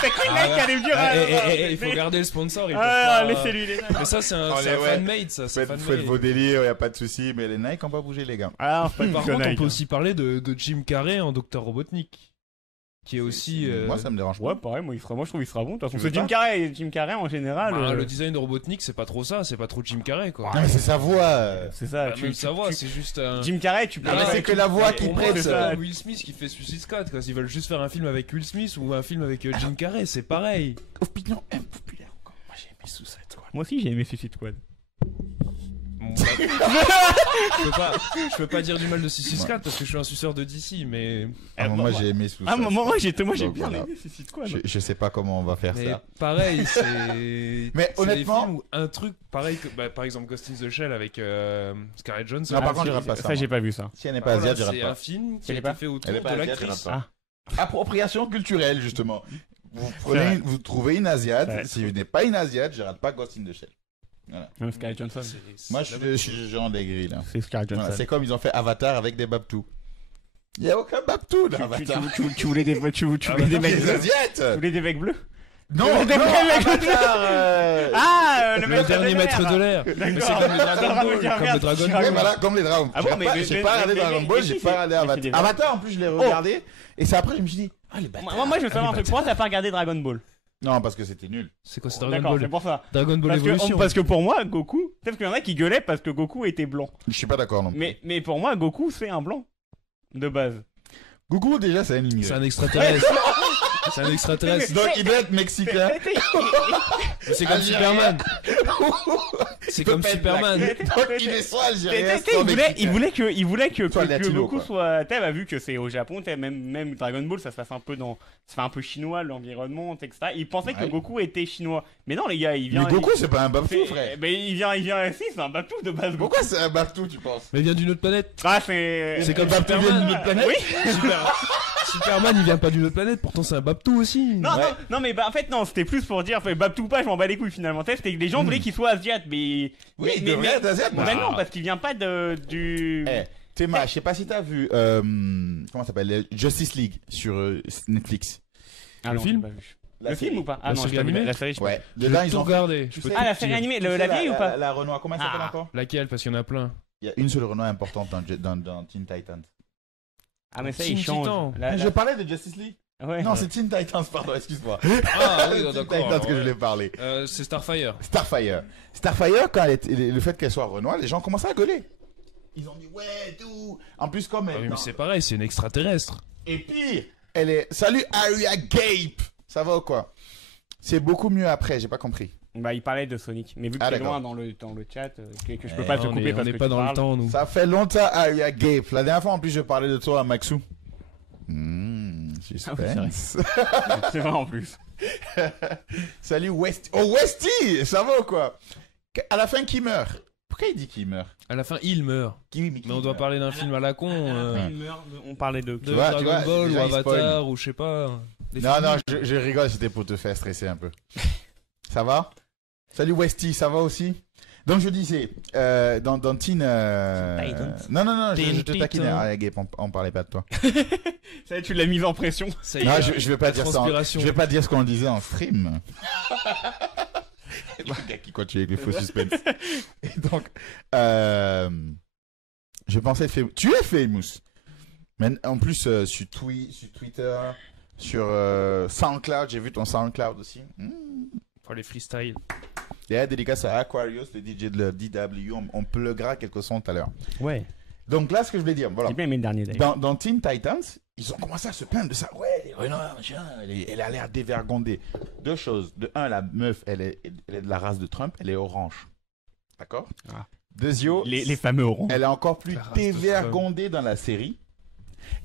c'est que le mec qui allait me dire. Il faut garder le sponsor. Ils peuvent Ah, pas- laissez-lui les Mais ça, c'est un, Oh, c'est les- un ouais. fan-made, ça. C'est Faites fan-made. vos délires, y a pas de souci, mais les Nike ont pas bougé, les gars. Ah, c'est pas Par du contre, on Nike, peut hein. aussi parler de Jim Carrey en Docteur Robotnik. Qui est aussi. Moi, ça me dérange pas. Ouais, pareil, moi je trouve qu'il sera bon. De toute façon, Tu veux c'est Jim Carrey en général. Bah, le design de Robotnik, c'est pas trop ça, c'est pas trop Jim Carrey quoi. Non, mais c'est sa voix. C'est ça. Bah, même sa voix, c'est juste un. Jim Carrey, tu peux. Non, mais c'est que la voix qui Pour moi, prête. c'est ça. comme Will Smith qui fait Suicide Squad quoi. S'ils veulent juste faire un film avec Will Smith ou un film avec Jim Carrey, c'est pareil. Opinion impopulaire encore. Moi, j'ai aimé Suicide Squad. Moi aussi, j'ai aimé Suicide Squad. Bon, bah, je peux pas dire du mal de Suicide Squad parce que je suis un suceur de DC, mais. Ah, moi, j'ai aimé Suicide Ah, Squad. moi j'ai Donc, bien voilà. aimé Suicide Squad. Je sais pas comment on va faire Mais ça. pareil, c'est. Mais c'est honnêtement- des films où un truc pareil que, bah, par exemple, Ghost in the Shell avec Scarlett Johansson. Non, par contre, je rate pas ça. Ça, j'ai pas vu ça. Si elle n'est pas Voilà, asiatique, je c'est rate un pas. film qui Elle a est été pas- fait autour Elle est de pas asiatique, je l'actrice. rate pas. Appropriation culturelle, justement. Vous vrai. vous trouvez une asiate. Ouais. Si vous n'êtes pas une asiate, je rate pas Ghost in the Shell. Non, Scarlett Johansson. Moi, je suis le genre des grilles, là. C'est Scarlett Voilà, Johansson. c'est comme ils ont fait Avatar avec des Babtou. Il n'y a aucun Babtou dans Avatar. Tu voulais des mecs Des asiates. Tu voulais des mecs bleus? Non, Des non, mecs Avatar, Ah, Le dernier maître de l'air. Mais c'est comme le Dragon Ball. Comme le Dragon Ouais, Ball. voilà, comme les dragons. Ah bon, mais- J'ai pas regardé Dragon Ball, j'ai pas regardé mais c'est des Avatar. vrais. Avatar, en plus, je l'ai regardé. Et c'est après, je me suis dit, ah, les bâtards. Moi, je veux savoir un truc. Pourquoi t'as pas regardé Dragon Ball? Non, parce que c'était nul. C'est quoi, c'est Dragon D'accord, c'est Ball? pour ça. Dragon Ball Evolution. Parce que pour moi, Goku, peut-être qu'il y en a qui gueulaient parce que Goku était blanc. Je suis pas d'accord non plus. Mais pour moi, Goku, c'est un blanc. De base. Goku, déjà, c'est un immigré. C'est un extraterrestre. C'est un extraterrestre. Donc, il doit être mexicain. Mais c'est comme Superman. C'est comme Superman. Donc, il est soit algérien, soit Il voulait que Soit latino, Goku quoi. soit. T'as vu que c'est au Japon, même Dragon Ball, ça se passe un peu dans. Ça fait un peu chinois, l'environnement, etc. Il pensait que Ouais. Goku était chinois. Mais non, les gars, il vient. Mais Goku, c'est pas un Babtou, c'est- frère. Mais il vient ici, c'est un Babtou de base. Goku. Pourquoi c'est un Babtou, tu penses? Mais il vient d'une autre planète. Ah, c'est. C'est comme Babtou vient Superman. d'une autre planète? Oui. Superman, il vient pas d'une autre planète, pourtant c'est un Babtou aussi. Non, Ouais. non, mais bah, en fait, non, c'était plus pour dire, Babtou pas, je m'en bats les couilles finalement. C'était que les gens voulaient qu'il soit asiate, mais. Oui, il mais, devrait être asiate, mais moi. non, parce qu'il vient pas du. Eh, Théma, je sais pas si t'as vu, comment ça s'appelle, Justice League sur Netflix. Ah, Le non, film j'ai pas vu. La Le série. film ou pas? Ah La non, série j'ai pas vu animée la série. Ouais. Je Dedans, vais ils tout ont regarder. tu Je peux sais- tout Ah, la te série dire. animée, Tu sais, la vieille ou pas? La Renoir, comment elle s'appelle Ah. encore? Laquelle? Parce qu'il y en a plein. Il y a une seule Renoir importante dans Teen Titans. Ah, mais ça, Teen il change. Titan. Je parlais de Justice League. Ouais. Non, c'est Teen Titans, pardon, excuse-moi. Ah oui, Teen d'accord. Titans que je ouais. voulais parler. C'est Starfire. Starfire. Starfire, quand le fait qu'elle soit Renoir, les gens commençaient à gueuler. Ils ont dit ouais, tout. En plus, comme Ah elle. oui, mais c'est pareil, c'est une extraterrestre. Et pire, elle est. Salut Aria Gape. Ça va ou quoi? C'est beaucoup mieux après, j'ai pas compris. Bah, il parlait de Sonic. Mais vu que Ah, t'es d'accord. loin dans le chat, que je peux Eh, pas te on couper est, parce on est que pas tu dans le parles. temps, nous. Ça fait longtemps Aria Gape. La dernière fois, en plus, je parlais de toi à Maxou. Suspense. C'est vrai en plus. Salut Westy. Oh Westy, ça va ou quoi? À la fin, qui meurt? Pourquoi il dit qu'il meurt? À la fin, il meurt. Qui Mais on doit parler d'un film à la con. On parlait de. De vois, Dragon tu vois, Ball ou déjà, il spoil. Avatar ou je sais pas. Des Non, films. non, je rigole, c'était pour te faire stresser un peu. Ça va? Salut Westy, ça va aussi? Donc je disais, dans Teen... Non, je te taquinais. Ah, Gabe, on parlait pas de toi. Ça y est, tu l'as mise en pression. Ça y est, Non, je vais pas dire ça. transpiration. Je vais pas dire ce qu'on disait en stream. Le gars qui continue avec les faux suspens. Et donc, je pensais tu es famous. Mais en plus, sur Twitter, sur SoundCloud, j'ai vu ton SoundCloud aussi. Pour les freestyles. D'ailleurs, dédicace à Aquarius, le DJ de la DW. On pluggera quelques sons tout à l'heure. Ouais. Donc là, ce que je voulais dire, voilà. J'ai bien aimé le dernier d'ailleurs. Dans Teen Titans, ils ont commencé à se plaindre de ça. Ouais, les renards, machin, elle a l'air dévergondée. Deux choses. De un, la meuf, elle est de la race de Trump, elle est orange. D'accord? Ah. Deuxièmement, Les fameux oranges. elle est encore plus La race de dévergondée dans la série.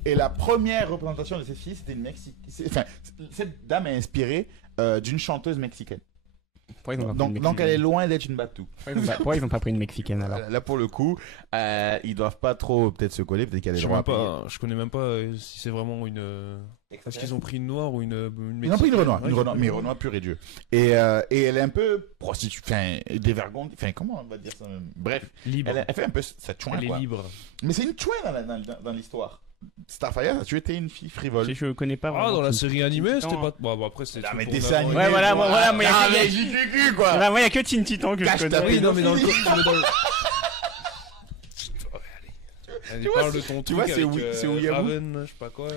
Et la première représentation de cette fille, c'était une Mexicaine. Enfin, cette dame est inspirée d'une chanteuse mexicaine. Pourquoi ils ont pas pris une Donc elle est Mexicaine loin d'être une Batou. Pourquoi ils ont pas pris une mexicaine alors? Là, pour le coup, ils doivent pas trop peut-être se coller, peut-être qu'elle est Je sais droit même pas, je connais même pas si c'est vraiment une. Est-ce qu'ils ont pris une noire ou une Ils ont pris une Renoir, Ouais, ils ont pris mais Renoir pur et Dieu. Et elle est un peu prostituée, enfin, dévergondée, enfin, comment on va dire ça? Bref, libre. elle fait un peu sa chouin, Elle est quoi. libre. Mais c'est une chouin dans l'histoire. Starfire, tu étais une fille frivole. Je connais pas vraiment. Ah, dans la tout. série animée, c'était Titan, pas. Bon, après, c'était. Ah, mais pour dessin d'avant. animé. Ouais, voilà, moi, il y a Ah, que- mais JQQ, quoi. Voilà, moi, il y a que Teen Titan que je Cache ta connais. Oui, non, mais dans le. pédophilie. mais dans le- Elle Tu vois, parle de ton tu truc vois, c'est avec, oui- c'est Weeaboo. Raven, je sais pas quoi.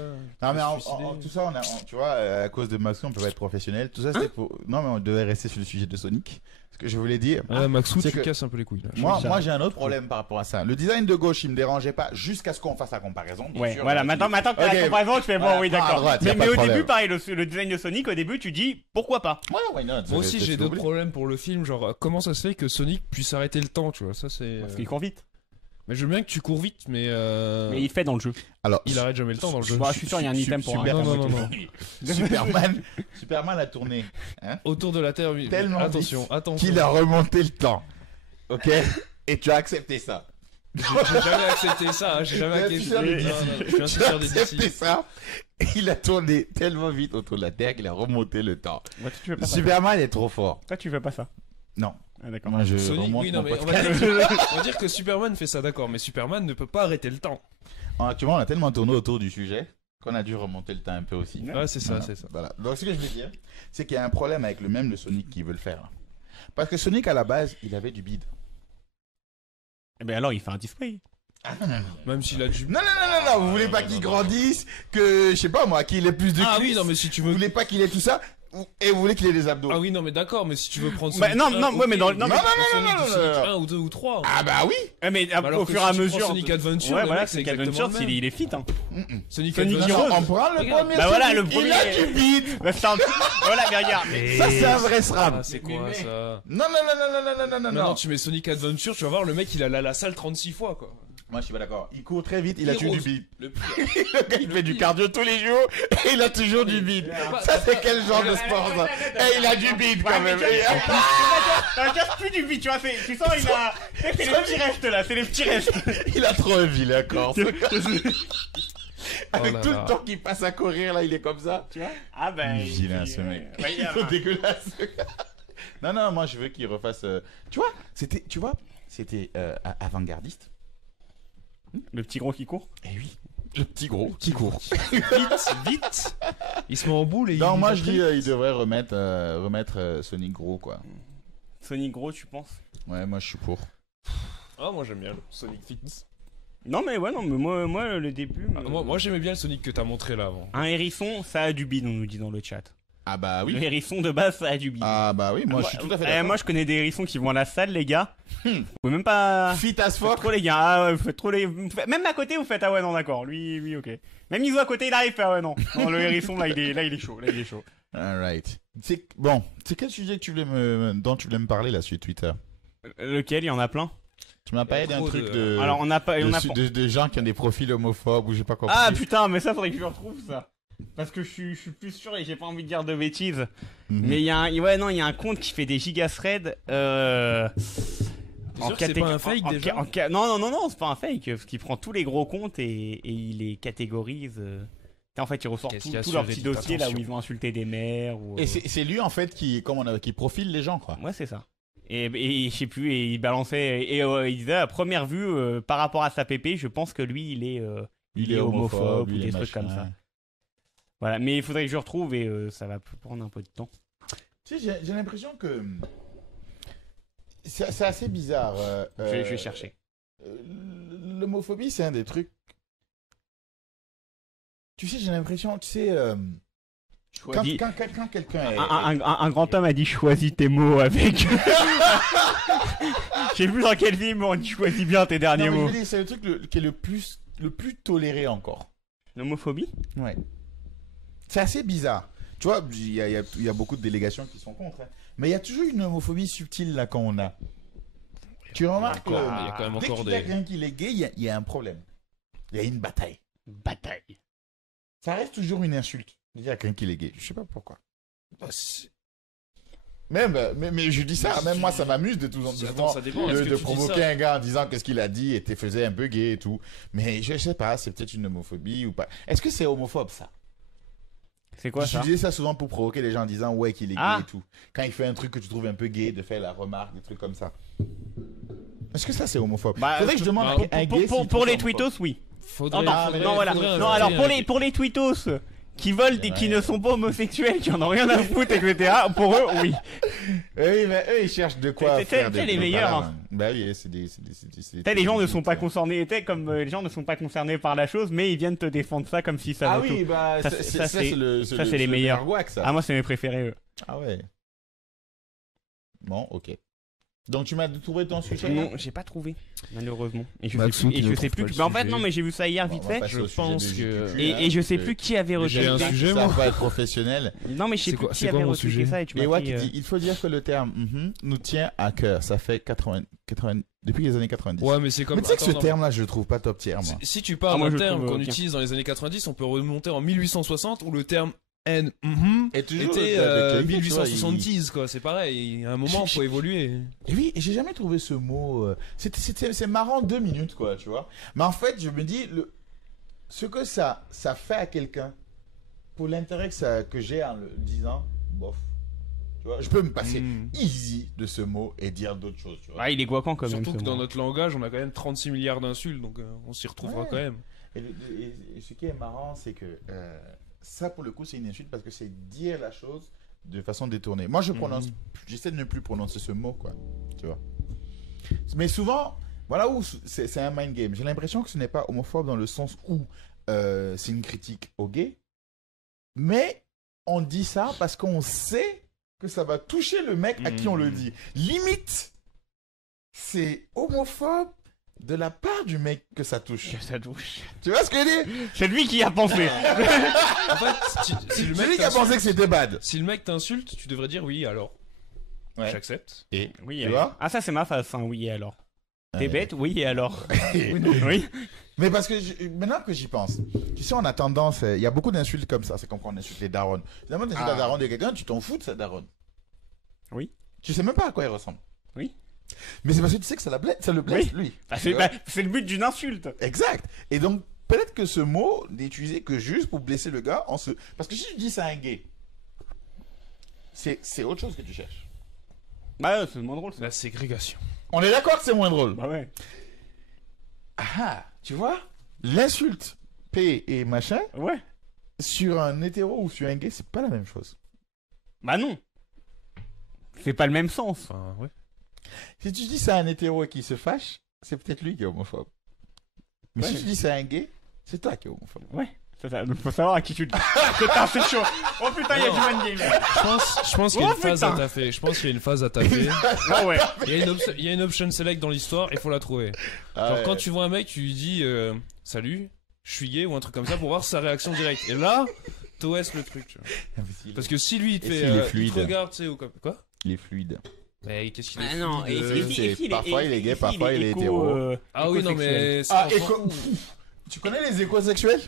Non, mais Se suicider. tout ça, tu vois, à cause de Maxou, on peut pas être professionnel. Tout ça, c'était pour. Non, mais on devait rester sur le sujet de Sonic. Ce que je voulais dire. Ouais, Maxou, c'est tu que- casses un peu les couilles là. Moi, j'ai un autre problème par rapport à ça. Le design de gauche, il me dérangeait pas jusqu'à ce qu'on fasse la comparaison. bien Ouais, sûr, voilà, avec maintenant que t'as Ok. la comparaison, tu fais bon, Voilà, oui, prends à d'accord. droite, y a Mais pas de au problème. début, pareil, le design de Sonic, au début, tu dis pourquoi pas. Ouais, why not? Moi aussi, C'est- j'ai c'est d'autres oublié. problèmes pour le film. Genre, comment ça se fait que Sonic puisse arrêter le temps, tu vois? Ça, c'est. Parce qu'il court vite. Mais je veux bien que tu cours vite, mais. Mais il fait dans le jeu. Alors, Il arrête jamais le temps dans le jeu. Bon, je suis sûr, il y a un item pour super- arrêter. Non, non, non, non. Superman a tourné. Hein, Autour de la Terre, oui. Tellement Attention, vite attention. qu'il a remonté le temps. Ok? Et tu as accepté ça. J'ai jamais accepté ça, hein, j'ai jamais Je suis accepté. un Non, DC. non, je suis un Tu as suceur des accepté DC. ça. Et il a tourné tellement vite autour de la Terre qu'il a remonté le temps. Toi, tu fais pas ça. Superman est trop fort. Toi, tu fais pas ça. Non. Ah, d'accord. Moi, je Sonic, remonte oui, non, mon mais on podcast. va dire que Superman fait ça, d'accord, mais Superman ne peut pas arrêter le temps. Actuellement, on a tellement tourné autour du sujet qu'on a dû remonter le temps un peu aussi. Ouais, c'est ça, Voilà. c'est ça. Voilà. Donc, ce que je veux dire, c'est qu'il y a un problème avec le même de Sonic qui veut le faire. Parce que Sonic, à la base, il avait du bide. Eh ben alors, il fait un display. Même s'il a du. Non, vous voulez pas qu'il grandisse, que, je sais pas moi, qu'il ait plus de Ah cuisses. oui, non, mais si tu Vous veux. voulez pas qu'il ait tout ça, et vous voulez qu'il ait des abdos. Ah oui, non, mais d'accord, mais si tu veux prendre Bah, Sonic non, 1, non, ouais, mais dans- ok, non, mais- Sonic, non, Sonic non, 1 ou 2 ou 3. Ah bah oui. Mais alors au que fur et à si tu prends mesure. Sonic Adventure, Ouais, le voilà, mec, c'est Sonic exactement Adventure, le même. il est fit, hein. Sonic Sonic Adventure. Heroes. On prend le Regarde. premier Bah voilà, Sonic, le premier. il a du bide. Bah, c'est un- Voilà, mais regarde. Ça, c'est un vrai SRAM. Ah, c'est quoi ça? Non. Maintenant, tu mets Sonic Adventure, tu vas voir, le mec, il a la salle 36 fois, quoi. Moi, je suis pas d'accord. Il court très vite, il a toujours du bide. Le pire. Le gars, il fait du cardio tous les jours et il a toujours du bide. Ça, c'est quel genre de sport, ça? Et il a du bide, quand même. T'as casse plus du vide, tu vois, tu sens, il a. C'est les petits restes là, c'est les petits restes. Il a trop un vilain corps. ce gars. Avec Oh là tout là. le temps qu'il passe à courir, là, il est comme ça. Tu vois? Ah ben. Vilain, ce mec. Il est trop dégueulasse. Non, moi, je veux qu'il refasse. Tu vois, c'était avant-gardiste. Le petit gros qui court. Eh oui. Le petit gros qui court. Vite. Il se met en boule et Non, il. moi, je dis, il devrait remettre Sonic gros, quoi. Sonic gros, tu penses? Ouais, moi, je suis pour. Ah, moi, j'aime bien le Sonic Fit. Non, mais ouais, non, mais moi le début. Moi, j'aimais bien le Sonic que t'as montré là avant. Un hérisson, ça a du bide, on nous dit dans le chat. Ah bah Le oui. hérisson de base, ça a du bide. Ah bah oui, moi, je suis tout à fait d'accord. Moi, je connais des hérissons qui vont à la salle, les gars. Vous pouvez même pas. Fit as Faites fuck. trop les gars, ah ouais, vous faites trop les. Même à côté, vous faites ah ouais, non, d'accord. Lui, ok. Même Iso à côté, il arrive, fait ah ouais, non. Non, le hérisson, là, il est chaud. Là, il est chaud. Alright. C'est quel sujet que dont tu voulais me parler là sur Twitter? Lequel? Il y en a plein. Tu m'as parlé d'un trop truc de- de. Alors, on n'a pas. de gens qui ont des profils homophobes ou je sais pas quoi. Ah putain, mais ça, faudrait que je le retrouve, ça. parce que je suis plus sûr et j'ai pas envie de dire de bêtises. Mhm. Mais il y a un compte qui fait des giga threads. T'es sûr que c'est pas un fake, déjà Non, c'est pas un fake. Parce qu'il prend tous les gros comptes et il les catégorise. En fait, il ressort Qu'est-ce qu'il y a tous sur leurs petits Reddit, dossiers là où attention. ils ont insulté des maires. Ou, Et c'est lui en fait qui profile les gens quoi. Ouais, c'est ça. Et je sais plus, et il balançait. Et il disait à première vue, par rapport à sa PP, je pense que lui, il est homophobe ou il est des trucs comme machin. ça. Voilà, mais il faudrait que je retrouve et ça va prendre un peu de temps. Tu sais, j'ai l'impression que c'est assez bizarre. Je vais chercher. L'homophobie, c'est un des trucs. Tu sais, j'ai l'impression, tu sais, quand Choisis- quelqu'un est. Un grand homme a dit choisis tes mots avec. Je sais plus dans quel film mais on dit choisis bien tes derniers Non, mais je mots. veux dire, c'est le truc qui est le plus toléré encore. L'homophobie? Ouais. C'est assez bizarre. Tu vois, il y a beaucoup de délégations qui sont contre. Hein. Mais il y a toujours une homophobie subtile là quand on a. Tu remarques Il y a quand même dès encore qu'il y a des. quelqu'un qui est gay, il y a un problème. Il y a une bataille. Bataille. Ça reste toujours une insulte. Il y a quelqu'un qui est gay. Je sais pas pourquoi. Même, mais je dis ça, même moi ça m'amuse de tout Attends, ça dépend. Est-ce que de tu dis provoquer ça un gars en disant qu'est-ce qu'il a dit et te faisait un peu gay et tout. Mais je sais pas, c'est peut-être une homophobie ou pas. Est-ce que c'est homophobe ça? C'est quoi Je ça? disais ça souvent pour provoquer les gens en disant ouais qu'il est Ah. gay et tout. Quand il fait un truc que tu trouves un peu gay, de faire la remarque, des trucs comme ça. Est-ce que ça c'est homophobe? Faudrait que je demande à un gay s'il pour trouve les ça homophobe. tweetos, oui. Faudrait. Non, voilà. Non, alors pour les tweetos qui veulent qui ne sont pas homosexuels, qui en ont rien à foutre, etc. Pour eux, oui. Oui, mais eux ils cherchent de quoi C'est faire les des meilleurs, propales, hein. Bah oui, c'est des Les gens ne sont pas trucs, concernés, comme les gens ne sont pas concernés par la chose, mais ils viennent te défendre ça comme si ça Ah avait oui, tout. bah Ça, ça c'est- c'est les meilleurs. meilleur guac, ça. Ah, moi, c'est mes préférés, eux. Ah ouais. Bon, ok. Donc tu m'as trouvé ton sujet là? Non, j'ai pas trouvé, malheureusement. Et je Maxou sais plus, qui et ne je sais trouve plus. pas le Mais en fait, sujet. non, mais j'ai vu ça hier Bon, vite on va fait. passer Je au sujet pense du que- cul, Et je sais plus qui avait J'ai un retweeté. sujet, Ça moi. va être professionnel. Non, mais je sais C'est plus quoi- qui c'est quoi avait mon retweeté sujet ça et tu Et m'as Wack dit, dit, il faut dire que le terme nous tient à cœur. Ça fait 80 depuis les années 90. Ouais, mais c'est comme. Mais tu sais que ce Attends, non, terme-là, je le trouve pas top tier, moi. Si tu Ah, parles moi, d'un je terme trouve, qu'on ok. utilise dans les années 90, on peut remonter en 1860 où le terme Et toujours était de qualité, tu vois, 1870 quoi. C'est pareil. À un moment, faut évoluer. Et oui, et j'ai jamais trouvé ce mot. C'est marrant 2 minutes, quoi, tu vois. Mais en fait, je me dis, ce que ça fait à quelqu'un, pour l'intérêt que j'ai en le disant, bof. Tu vois, je peux me passer easy de ce mot et dire d'autres choses, tu vois. Ah, il est guaquant quand même. Surtout que ce dans mot. notre langage, on a quand même 36 milliards d'insultes, donc on s'y retrouvera Ouais. quand même. Et ce qui est marrant, c'est que ça, pour le coup, c'est une insulte parce que c'est dire la chose de façon détournée. Moi, j'essaie de ne plus prononcer ce mot, quoi. Tu vois. Mais souvent, voilà où c'est un mind game. J'ai l'impression que ce n'est pas homophobe dans le sens où c'est une critique aux gays, mais on dit ça parce qu'on sait que ça va toucher le mec à qui on le dit. Limite, c'est homophobe de la part du mec que ça touche. Ça touche. Tu vois ce que je dis? C'est lui qui a pensé. En fait, si le C'est mec lui qui a pensé que t'insulte- c'était bad. si le mec t'insulte, tu devrais dire oui alors. Ouais. J'accepte. Et Oui, tu et- vois? Ah, ça, c'est ma face, hein. Oui, et alors. T'es Ouais. bête? Oui, et alors. Oui. Mais parce que maintenant que j'y pense, tu sais, on a tendance, il y a beaucoup d'insultes comme ça. C'est comme quand on insulte les darons. Finalement, tu insultes la daronne de quelqu'un, tu t'en fous de sa daronne. Oui. Tu sais même pas à quoi elle ressemble. Oui. Mais c'est parce que tu sais que ça le blesse, lui. Bah, Tu c'est vois? c'est le but d'une insulte. Exact. Et donc, peut-être que ce mot n'est utilisé que juste pour blesser le gars parce que si tu dis ça à un gay, c'est autre chose que tu cherches. Bah, c'est moins drôle, ça. La ségrégation. On est d'accord que c'est moins drôle. Bah ouais. Ah, tu vois? L'insulte P et machin, Ouais. sur un hétéro ou sur un gay, c'est pas la même chose. Bah non. C'est pas le même sens. Enfin, ouais. Si tu dis ça à un hétéro et qu'il se fâche, c'est peut-être lui qui est homophobe. Mais Ouais. si tu dis ça à un gay, c'est toi qui es homophobe. Ouais. Faut savoir à qui tu le dis. Putain, c'est chaud. Oh putain, il y a du one game. Je pense qu'il y a Oh, une phase à putain. taffer. Je pense qu'il y a une phase à taffer. Ah ouais. Il y a une option select dans l'histoire, il faut la trouver. Genre ouais. quand tu vois un mec, tu lui dis salut, je suis gay ou un truc comme ça pour voir sa réaction directe. Et là, t'OS le truc. Tu vois. Parce que si lui il te Et fait, s'il est il fluide. te regarde, tu sais ou quoi. Quoi Il est fluide. Mais qu'est-ce qu'il est Ah non, fluide, parfois il est gay, parfois il est hétéro. Ah oui non mais Ah, on s'en fout. Tu connais les échos sexuels?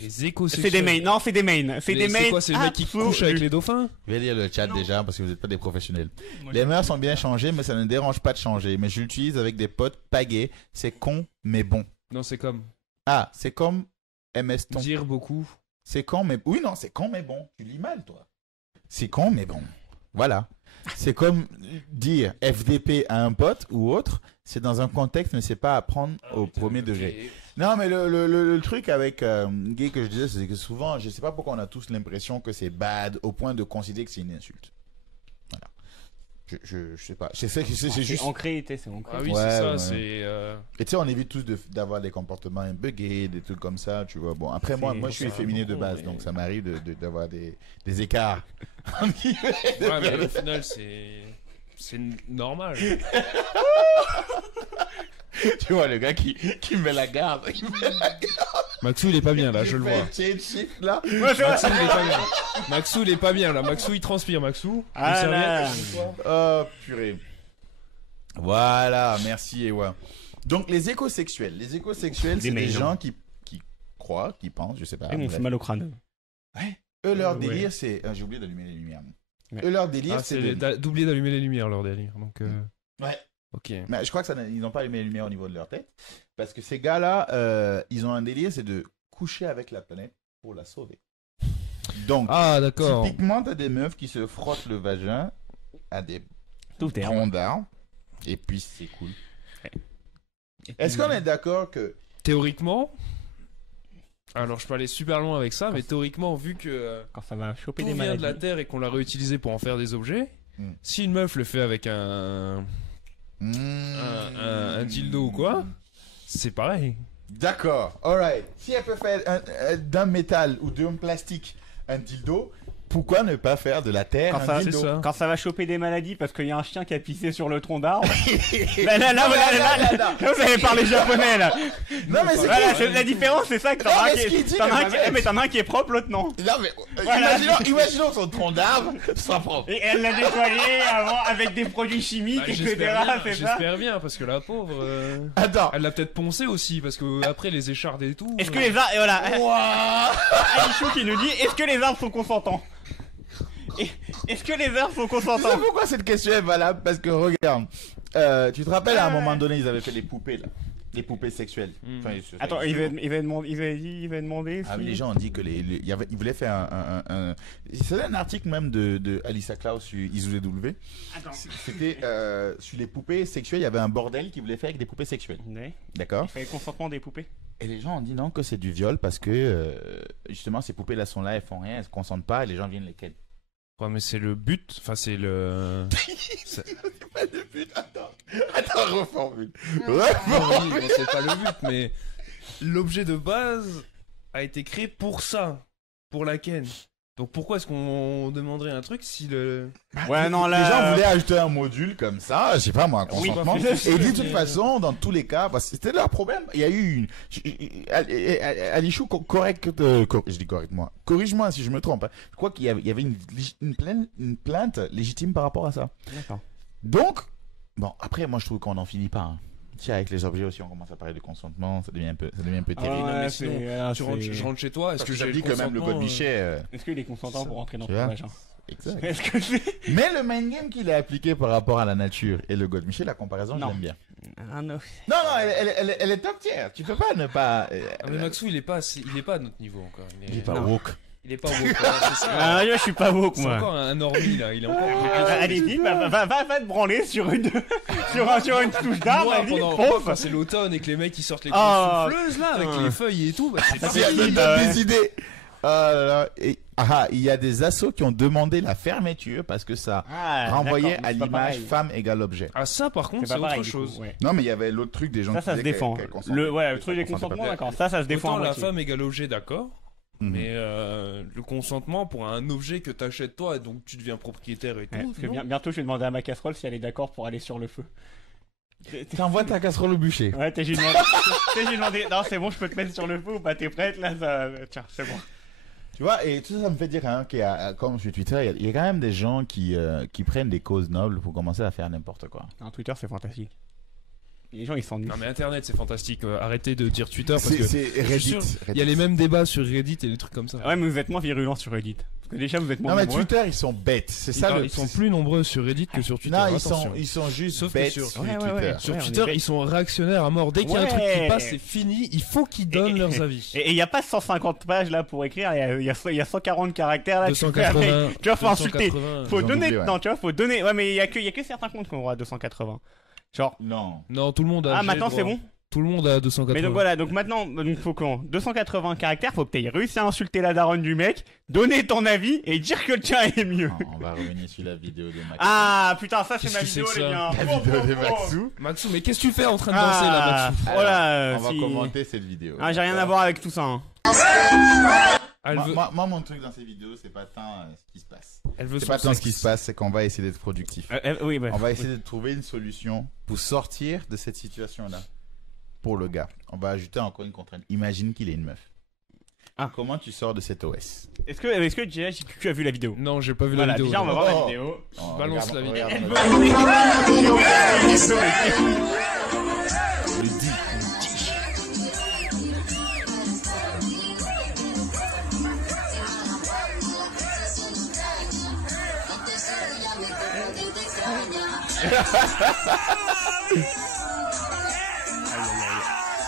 Les échos C'est des mains. Non, c'est des mains. C'est des mains. C'est quoi, c'est les mecs qui couchent avec les dauphins? Je vais lire le chat déjà parce que vous n'êtes pas des professionnels. Les mœurs sont bien changées, mais ça ne dérange pas de changer. Mais je l'utilise avec des potes pagués. C'est con, mais bon. Non, c'est comme Ah, c'est comme MS Ton. dire beaucoup. C'est con, mais... Oui, non, c'est con, mais bon. Tu lis mal, toi. C'est con, mais bon. Voilà. C'est comme dire FDP à un pote ou autre. C'est dans un contexte, mais c'est pas à prendre au premier degré. Non, mais le truc avec gay que je disais, c'est que souvent, je sais pas pourquoi on a tous l'impression que c'est bad au point de considérer que c'est une insulte. Voilà. Je sais pas. C'est juste ancré, c'est ancré. Ah oui, Ouais, c'est ça, ouais. c'est... Et tu sais, on évite tous d'avoir des comportements un peu gays, des trucs comme ça, tu vois. Bon, après, moi je suis efféminé de base, donc ça m'arrive d'avoir des écarts. Ouais, mais au final, c'est normal. Tu vois, le gars qui met la garde. Maxou, il est pas bien, là, je le vois. Là. Maxou, il est pas bien. Maxou, il est pas bien, là. Maxou, il transpire, Maxou. Ah Une là. serviette. Oh, purée. Voilà, merci, Ewa. Donc, les écosexuels. Les écosexuels, c'est des gens qui croient, qui pensent, je sais pas. Et on fait mal au crâne. Ouais. Eux, leur Ouais. délire, c'est... j'ai oublié d'allumer les lumières. Ouais. Eux, leur délire, Ah, c'est... c'est d'oublier d'allumer les lumières, leur délire. Donc, Ouais. ok. Mais je crois que ils n'ont pas allumé les lumières au niveau de leur tête. Parce que ces gars-là, ils ont un délire, c'est de coucher avec la planète pour la sauver. Donc, Ah, d'accord. typiquement, t'as des meufs qui se frottent le vagin à des Tout est troncs d'arbres. Et puis, c'est cool. Est-ce qu'on est d'accord que... Théoriquement, alors je peux aller super loin avec ça, mais théoriquement, vu que Quand ça va choper tout des vient maladies. de la Terre et qu'on l'a réutilisé pour en faire des objets, si une meuf le fait avec un dildo ou quoi, c'est pareil. D'accord, alright. Si elle peut faire d'un métal ou d'un plastique un dildo, pourquoi ne pas faire de la terre Quand un ça, dildo? ça. quand ça va choper des maladies parce qu'il y a un chien qui a pissé sur le tronc d'arbre. Là, vous avez parlé japonais là. Non, mais c'est Voilà, cool. la différence c'est ça que t'en Non, as un mais ce qu'il dit, t'en as un le qui- mec. mais t'en as un qui est propre, l'autre non. Non, mais Voilà. imaginons son tronc d'arbre soit propre. Et elle l'a nettoyé avant avec des produits chimiques, Bah, etc. j'espère bien, C'est ça. j'espère bien, parce que la pauvre, Attends. elle l'a peut-être poncé aussi, parce que après les échardes et tout. Est-ce que les arbres, et voilà, Ouah. Alichou qui nous dit, est-ce que les arbres sont consentants? Est-ce que les arbres sont Tu sais consentants? pourquoi cette question est valable? Parce que regarde, tu te rappelles à un moment donné, ils avaient fait des poupées là. Des poupées sexuelles. Enfin, Attends, il va demander Ah, mais si... les gens ont dit que ils voulaient faire un... C'est un article même de Alissa Klaus sur IZW. Attends. C'était sur les poupées sexuelles, il y avait un bordel qui voulait faire avec des poupées sexuelles. Ouais. D'accord? Il fallait consentement des poupées. Et les gens ont dit non, que c'est du viol parce que justement ces poupées là sont là, elles font rien, elles se consentent pas et les gens viennent lesquelles. Ouais, mais c'est le but, enfin c'est le... C'est pas de but, attends, reformule. Non, oui, mais c'est pas le but, mais l'objet de base a été créé pour ça, pour la ken. Donc pourquoi est-ce qu'on demanderait un truc si le... Ouais, non, là... Les gens voulaient ajouter un module comme ça, je sais pas moi, un Oui, consentement. bah, Et de toute façon, dans tous les cas, c'était leur problème. Il y a eu Alichou, je dis correctement. Corrige-moi si je me trompe. Hein. Je crois qu'il y avait une plainte légitime par rapport à ça. D'accord. Donc, bon, après, moi je trouve qu'on n'en finit pas. Hein. Tiens, avec les objets aussi, on commence à parler de consentement, ça devient un peu terrible. non, mais Ouais, sinon, je rentre chez toi, est-ce Parce que que ça j'ai dit le que même le consentement, code Bichet. Est-ce qu'il est consentant pour rentrer dans Tu ton vois vagin? Exact. Est-ce que c'est... Mais le main game qu'il a appliqué par rapport à la nature et le God Michel, la comparaison, je Non. l'aime bien. Ah non. Non, elle est top tier. Tu peux pas ne pas. Ah, mais Maxou, il est pas à notre niveau encore. Il est pas Non. woke. Il est pas woke, voilà, c'est ça. Ah, moi, je suis pas woke, C'est moi. encore un normie là, il est encore... Allez-y, va te branler sur une touche d'arbre, Moi, vas-y, pendant fonce. quand c'est l'automne et que les mecs ils sortent les Ah, grosses souffleuses là avec putain. les feuilles et tout, bah, c'est pas Il y a si, des bah ouais. des idées. Ah là là. Et, il y a des assos qui ont demandé la fermeture parce que ça Ah, renvoyait d'accord, à mais c'est pas l'image pareil. femme égale objet. Ah ça par contre C'est c'est pas pareil, autre du coup, chose. ouais. Non, mais il y avait l'autre truc des gens Ça qui se disaient défend. qu'elle consentait. Le truc des Qu'elle consentait consentements, pas. d'accord. Ça se défend. Autant à la moitié. femme égale objet, d'accord. Mhm. Mais le consentement pour un objet que t'achètes toi et donc tu deviens propriétaire et tout. Ouais, parce que non bientôt, je vais demander à ma casserole si elle est d'accord pour aller sur le feu. T'envoies ta casserole au bûcher. Ouais, j'ai demandé. Non, c'est bon, je peux te mettre sur le feu ou pas? T'es prête là? Tiens, c'est bon. Tu vois, et tout ça, ça me fait dire hein, qu'il y a, comme sur Twitter, il y a quand même des gens qui prennent des causes nobles pour commencer à faire n'importe quoi. Un Twitter, c'est fantastique. Les gens ils s'ennuient. Non mais Internet c'est fantastique, arrêtez de dire Twitter parce que C'est je suis Reddit. sûr, il y a les mêmes débats sur Reddit et des trucs comme ça. Ouais, mais vous êtes moins virulents sur Reddit. Parce que déjà vous êtes moins Non mais nombreux. Twitter ils sont bêtes, c'est ça le. Ils sont plus nombreux sur Reddit que sur Twitter. Non attention. ils sont juste Sauf que bêtes sur- sur Ouais, ouais, Twitter. ouais. Sur on est Twitter, bête. ils sont réactionnaires à mort. Dès qu'il y a un truc Ouais. qui passe, c'est fini. Il faut qu'ils donnent leurs avis. Et il y a pas 150 pages là pour écrire, il y a 140 caractères là. 280. Tu vois, faut insulter. 280. Faut Ils ont donner. doublé, ouais. Non, tu vois, faut donner. Ouais, mais il y a que certains comptes qui auront à 280. Genre. Non. Non, tout le monde a. Ah, j'ai maintenant droit. c'est bon. Tout le monde a 280. Mais donc voilà, donc maintenant, donc faut qu'on 280 caractères, faut que t'aies réussi à insulter la daronne du mec, donner ton avis et dire que le tien est mieux. On va revenir sur la vidéo de Maxou. Ah putain, ça c'est Qu'est-ce ma que c'est vidéo que les ça gars. La vidéo de Maxou. Maxou, mais qu'est-ce que tu fais en train de danser là, Maxou? Voilà. On va si- commenter cette vidéo. Ah, j'ai rien à voir avec tout ça. Hein. Elle veut, Moi, mon truc dans ces vidéos, c'est pas tant ce qui se passe. elle veut C'est son pas tant ce sexe. qui se passe, c'est qu'on va essayer d'être productif. Oui, bah. On va essayer de trouver une solution pour sortir de cette situation-là. Pour le gars. On va ajouter encore une contrainte. Imagine qu'il est une meuf. Ah. Comment tu sors de cet OS? Est-ce que déjà tu as vu la vidéo? Non, j'ai pas vu Voilà, la vidéo. déjà on va voir la Oh. vidéo. Oh, Balance regarde, la vidéo. regarde, Elle Le dit.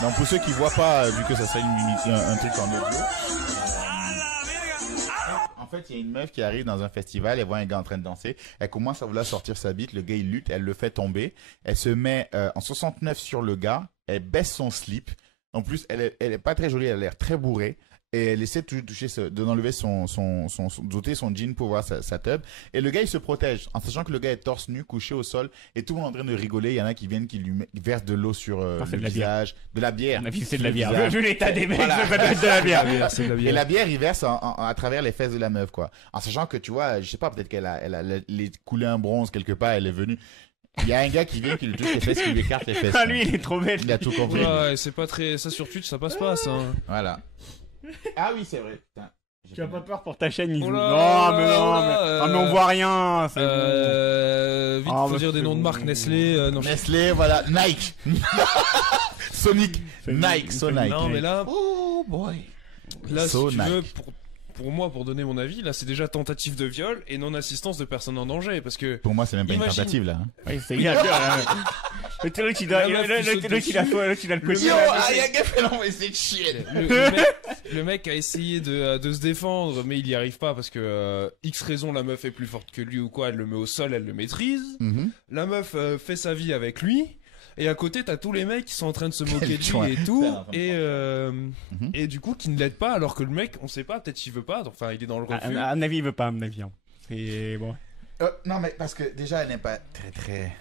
Donc pour ceux qui voient pas, vu que ça serait un truc en audio. En fait, il y a une meuf qui arrive dans un festival, elle voit un gars en train de danser, elle commence à vouloir sortir sa bite, le gars il lutte, elle le fait tomber, elle se met en 69 sur le gars, elle baisse son slip, en plus elle est pas très jolie, elle a l'air très bourrée, et elle essaie de toucher, d'enlever d'ôter son jean pour voir sa tub, et le gars il se protège, en sachant que le gars est torse nu, couché au sol, et tout le monde est en train de rigoler, il y en a qui viennent, qui lui versent de l'eau sur c'est le de la bière. visage, de la bière. On a vu c'est de Le la bière. visage. Vu l'état des mecs, Voilà. ça doit être de la bière. C'est de la Et bière. la bière, il verse à travers les fesses de la meuf, quoi. En sachant que, tu vois, je sais pas, peut-être qu'elle a coulé un bronze quelque part, elle est venue. Il y a un gars qui vient, qui lui touche les fesses, qui lui écarte les fesses. Ah, lui il est trop bête. Il a tout compris. Ouais, c'est pas très. Ça sur Twitch, ça passe pas, ça. Voilà. Ah oui, c'est vrai. Putain. Tu as pas peur pour ta chaîne, Isou? Oh là, Non, mais oh non, là, mais... Ah, mais on voit rien. c'est Vite, Ah, faut bah, dire des c'est noms de bon. marques, Nestlé. Non, Nestlé, voilà. Nike. Sonic. Nike, so Nike. non, mais là, Oh boy. là, So si tu veux, Nike. pour moi, pour donner mon avis, là, c'est déjà tentative de viol et non-assistance de personnes en danger, parce que. Pour moi, c'est même pas une Imagine. tentative, là. hein. Oui, c'est bien. L'autre il a le côté. Yo, ah, il y a un gars qui fait essayer de chier. Le mec a essayé de se défendre, mais il y arrive pas parce que X raison, la meuf est plus forte que lui ou quoi, elle le met au sol, elle le maîtrise. Mhm. La meuf fait sa vie avec lui. Et à côté, t'as tous les mecs qui sont en train de se moquer de choix. lui et tout. Mhm. Et du coup, qui ne l'aident pas, alors que le mec, on sait pas, peut-être qu'il veut pas. Enfin, il est dans le refus. À mon avis, il veut pas, à mon avis. Hein. C'est bon. Non, mais parce que déjà, elle n'est pas très.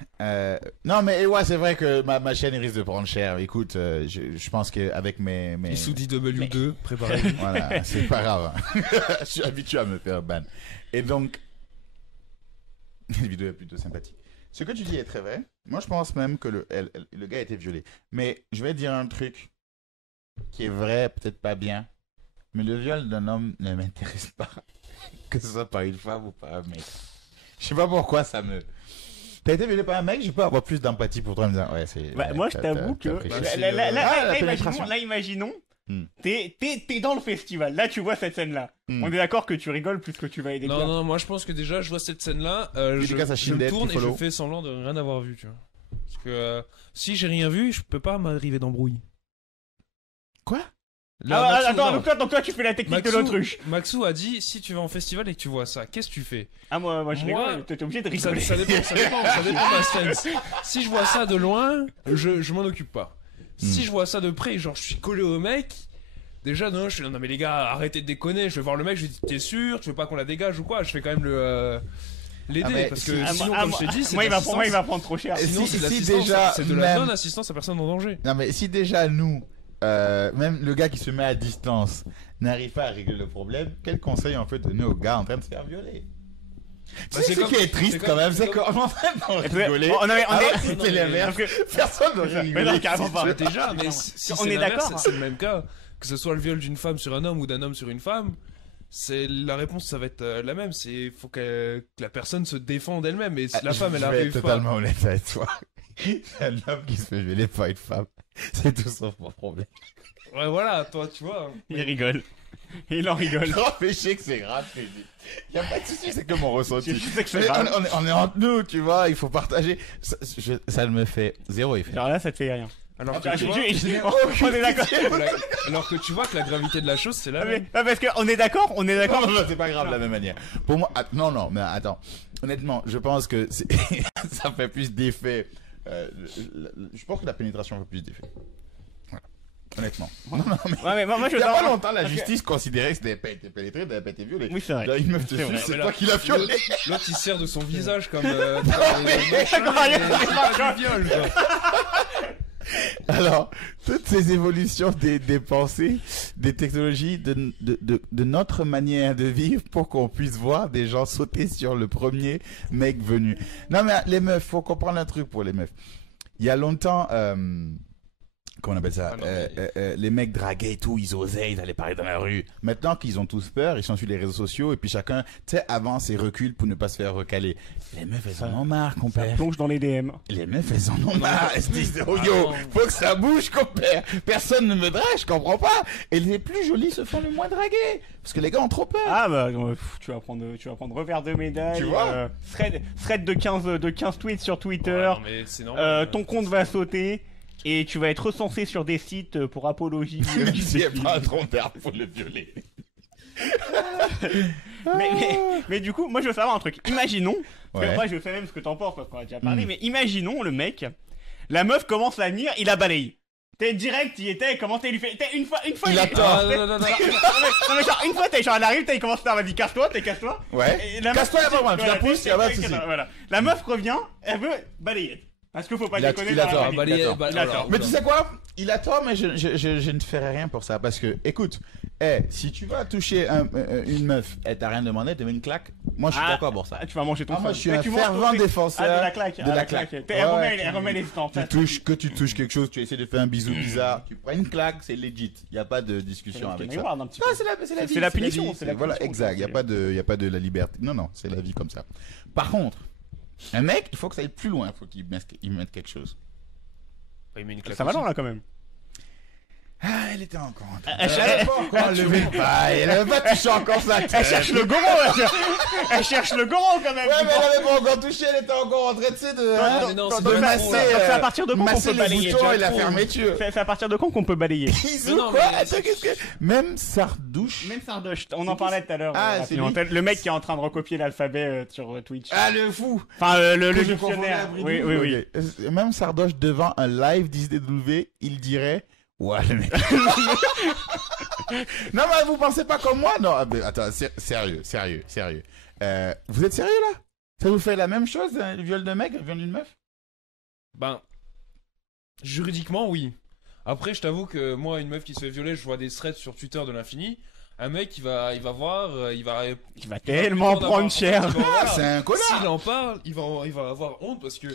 Non, mais ouais, c'est vrai que ma chaîne risque de prendre cher. Écoute, je pense qu'avec mes. Il sous dit W2, préparez-vous. Voilà, c'est pas grave. hein. Je suis habitué à me faire ban. Et donc. La vidéo est plutôt sympathique. Ce que tu dis est très vrai. Moi, je pense même que le gars a été violé. Mais je vais dire un truc qui est vrai, peut-être pas bien. Mais le viol d'un homme ne m'intéresse pas. Que ce soit par une femme ou par un mec. Je sais pas pourquoi ça me. T'as été violé par un mec, je peux avoir plus d'empathie pour toi en me disant, ouais, c'est. Bah, ouais, moi, je t'as- t'avoue t'as que. pris Bah, cher. c'est la pénétration. Imaginons. Hmm. T'es dans le festival. Là, tu vois cette scène-là. Hmm. On est d'accord que tu rigoles plus que tu vas aider. Non, non, moi je pense que déjà, je vois cette scène-là, Dédicace à je me Shinded tourne qui et je follow. fais semblant de rien avoir vu, tu vois. Parce que si j'ai rien vu, je peux pas m'arriver d'embrouille. Quoi? Là, Ah, Maxou, attends, non. donc toi, tu fais la technique de l'autruche. Maxou a dit, si tu vas en festival et que tu vois ça, qu'est-ce que tu fais? Ah, moi, je Moi, rigole. T'es obligé de Ça, rigoler. ça dépend, ça dépend de ma stance. Si je vois ça de loin, je m'en occupe pas. Si je vois ça de près, genre je suis collé au mec, déjà non, je suis là, non mais les gars, arrêtez de déconner, je vais voir le mec, je lui dis t'es sûr, tu veux pas qu'on la dégage ou quoi? Je fais quand même l'aider Ah, mais parce si- que ah, sinon, Ah, comme je t'ai dit, c'est moi, de il va l'assistance. prendre trop cher. Sinon, Si- c'est de si l'assistance, déjà, c'est de la même- non-assistance à personne en danger. Non, mais si déjà nous, même le gars qui se met à distance, n'arrive pas à régler le problème, quel conseil on peut donner au gars en train de se faire violer? Tu Bah, sais c'est ce comme- qui est triste c'est quand comme- même, c'est c'est qu'on est en train de rigoler. On est- Ah ouais, non, c'était mais- les merdes. parce que- Personne n'aurait Mais rigolé. non, carrément pas. Déjà, mais si On c'est est l'inverse, d'accord. c'est le même cas. Que ce soit le viol d'une femme sur un homme ou d'un homme sur une femme, c'est la réponse, ça va être la même. C'est faut que la personne se défende elle-même. Et si la femme, elle Je vais être arrive pas. totalement honnête avec toi. C'est un homme qui se fait violer par une femme. C'est tout sauf mon problème. Ouais, voilà, toi, tu vois. Il rigole. Il en rigole. Non, mais je sais que c'est grave, je dis. Y a pas de souci, c'est que mon ressenti. Je sais que c'est Mais grave. on est entre nous, tu vois, il faut partager. Ça me fait zéro effet. Alors là, ça te fait rien. Alors que, Ah, tu vois, on est d'accord. alors que tu vois que la gravité de la chose, c'est la Ah, mais- même. ah, parce qu'on est d'accord, on est d'accord. Non, non, c'est pas grave de la même manière. Pour moi, non, mais attends. Honnêtement, je pense que ça fait plus d'effet. Je pense que la pénétration fait plus d'effet. Voilà. Honnêtement. Non, mais. Ouais, mais moi je Il y a veux pas savoir- longtemps, la parce que- justice considérait que c'était pas été pénétré, t'avais pas été violé. Oui, c'est vrai. Là, une meuf te C'est suce, vrai. c'est Mais toi là, qui l'as violé. L'autre, il sert de son visage comme. Alors, toutes ces évolutions des pensées, des technologies, de notre manière de vivre pour qu'on puisse voir des gens sauter sur le premier mec venu. Non, mais les meufs, faut comprendre un truc pour les meufs. Il y a longtemps, comment on appelle ça, Ah non, les mecs draguaient et tout, ils osaient, ils allaient parler dans la rue. Maintenant qu'ils ont tous peur, ils sont sur les réseaux sociaux et puis chacun, tu sais, avance et recule pour ne pas se faire recaler. Les meufs, elles en ont marre, Ça compère. plonge dans les DM. Les meufs, elles en ont marre. Elles se disent, oh yo, faut que ça bouge, compère. Personne ne me drague, je comprends pas. Et les plus jolies se font le moins draguer. Parce que les gars ont trop peur. Ah bah tu vas prendre revers de médaille. Tu vois thread de 15 tweets sur Twitter. Non, mais c'est normal. Ton compte va sauter et tu vas être recensé sur des sites pour apologie. S'il n'y a pas un trompeur, faut le violer. mais du coup, moi je veux savoir un truc. Imaginons, parce que Ouais. moi je sais même ce que t'en penses parce qu'on a déjà parlé, mais imaginons le mec, la meuf commence à venir, il a balayé. T'es direct, il était, comment t'es lui fait, une fois, Il a tort. Non. non mais genre une fois t'es genre elle arrive, il commence à vas-y casse-toi, casse-toi. Ouais. Et la meuf- Casse-toi, y a pas de problème, tu la Voilà, pousses, y a pas de souci. Voilà. La meuf revient, elle veut balayer. Parce qu'il faut pas Il a- déconner. il a dans la tort, famille. balayer, Il a tort. bah, Il a alors, tort. Mais tu sais quoi? Il a tort, mais je ne ferai rien pour ça. Parce que, écoute, si tu vas toucher une meuf, elle t'a rien demandé, elle te met une claque. Moi, je suis Ah, d'accord pour ça. Tu vas manger ton Ah, moi, fun. je suis Mais un tu manges fervent ton- défenseur Ah, de la claque. de la claque. Elle Ouais, remet les dents. Que tu touches quelque chose, tu essaies de faire un bisou bizarre, tu prends une claque, c'est legit. Il n'y a pas de discussion avec ça. Un petit Non, peu. c'est la vie. C'est la punition, vie, c'est la Voilà, punition, exact. Il n'y a pas de la liberté. Non, c'est la vie comme ça. Par contre, un mec, il faut que ça aille plus loin. Il faut qu'il mette quelque chose. Il met une claque Ça va aussi. non là quand même. Ah, elle était encore en train. Elle Elle pas encore levé le bas. Elle avait pas touché encore sa tête. Elle cherche le goron. Elle cherche le goron quand même. Ouais, mais elle avait pas encore touché. Elle était encore en train de, tu sais, mais non, c'est de pas masser, trop, là. C'est à partir de quand qu'on masser peut les balayer boutons et déjà la trop. fermeture. C'est à partir de quand qu'on peut balayer? Bisous, non, quoi? mais- Attends, qu'est-ce que... Même Sardouche. Même Sardoche, on en parlait tout à l'heure. Ah, c'est rapidement. lui. Le mec qui est en train de recopier l'alphabet sur Twitch. Ah, le fou. Enfin, le Que je dictionnaire. confondais à Oui, Bridou. oui. Ok. Même Sardoche devant un live d'ISDW, il dirait... Ouais, le mec. Non, mais vous pensez pas comme moi? Non, mais attends, sérieux. Vous êtes sérieux, là? Ça vous fait la même chose, le viol d'un mec, le viol d'une meuf? Ben, juridiquement, oui. Après, je t'avoue que moi, une meuf qui se fait violer, je vois des threads sur Twitter de l'infini. Un mec, il va voir, il va Tellement prendre cher. Ah, c'est un connard. S'il en parle, il va avoir honte parce que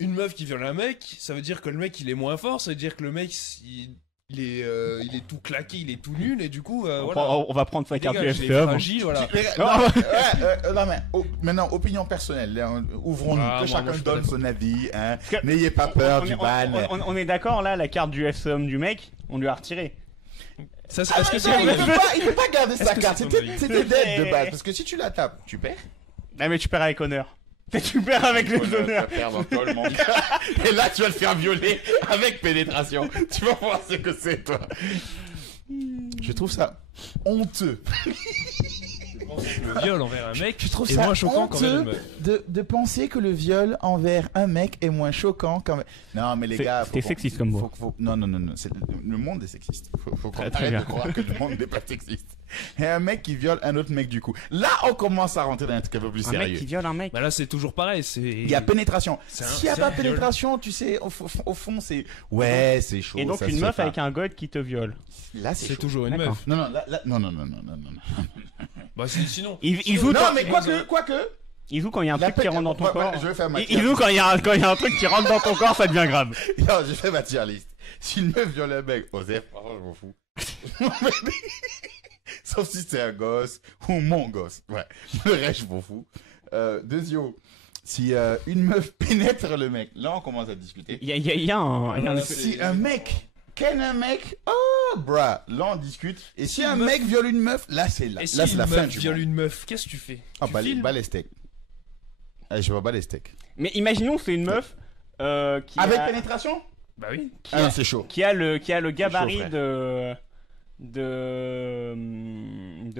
une meuf qui viole un mec, ça veut dire que le mec il est moins fort, ça veut dire que le mec il est tout claqué, il est tout nul et du coup voilà. On va prendre sa carte Dégage, il est UFM. fragile, voilà. Non, mais maintenant, opinion personnelle. Là, ouvrons-nous, Ah, que moi, chacun je donne suis son avis. Hein. que- N'ayez pas peur On du est- ban. on est d'accord là, la carte du FSOM du mec, on lui a retiré. Ça, est-ce que Non, c'est il peut pas garder sa que carte. c'est C'était dead de base. Parce que si tu la tapes, tu perds. Ah mais tu perds avec honneur. Tu perds avec les honneurs. Et là, tu vas le faire violer avec pénétration. Tu vas voir ce que c'est, toi. Je trouve ça honteux. le viol envers un mec Je trouve est ça moins choquant qu'envers une honteux meuf. de penser que le viol envers un mec est moins choquant qu'envers... Non, mais les gars... C'était sexiste comme mot. Non. Le monde est sexiste. Faut qu'on Très arrête bien. de croire que le monde n'est pas sexiste. Et un mec qui viole un autre mec, du coup. Là, on commence à rentrer dans un truc un peu plus Un mec sérieux. qui viole un mec. Bah là, c'est toujours pareil. Il y a pénétration. C'est un- S'il n'y a c'est pas un viol. pénétration, tu sais, au fond, c'est... Ouais, c'est chaud. Et donc ça une se meuf fait avec pas. un god qui te viole. Là, C'est c'est chaud. toujours une D'accord. meuf. Non, non. Bah sinon. Il joue Non, quand- mais quoique... il joue quand il y a un truc qui rentre dans ton Ouais, corps. je vais faire ma Il joue quand il y a un truc qui rentre dans ton corps, ça devient grave. Non, j'ai fait ma tier list. Si une meuf viole un mec, Osef, franchement, je m'en fous. Sauf si c'est un gosse ou mon gosse. Ouais. Le reste, je m'en fous. Deuxio, Si une meuf pénètre le mec, là on commence à discuter. Il y a un... Si un mec ken un mec, oh bruh, là on discute. Et si un mec viole une meuf, là c'est Et si là c'est une la fin meuf du viole monde. une meuf, qu'est-ce que tu fais? Ah Tu bah filmes les steaks. Je vois pas les steaks. Mais imaginons c'est une meuf qui Avec a... pénétration? Bah oui. Ah non, c'est chaud. qui a le gabarit frère. de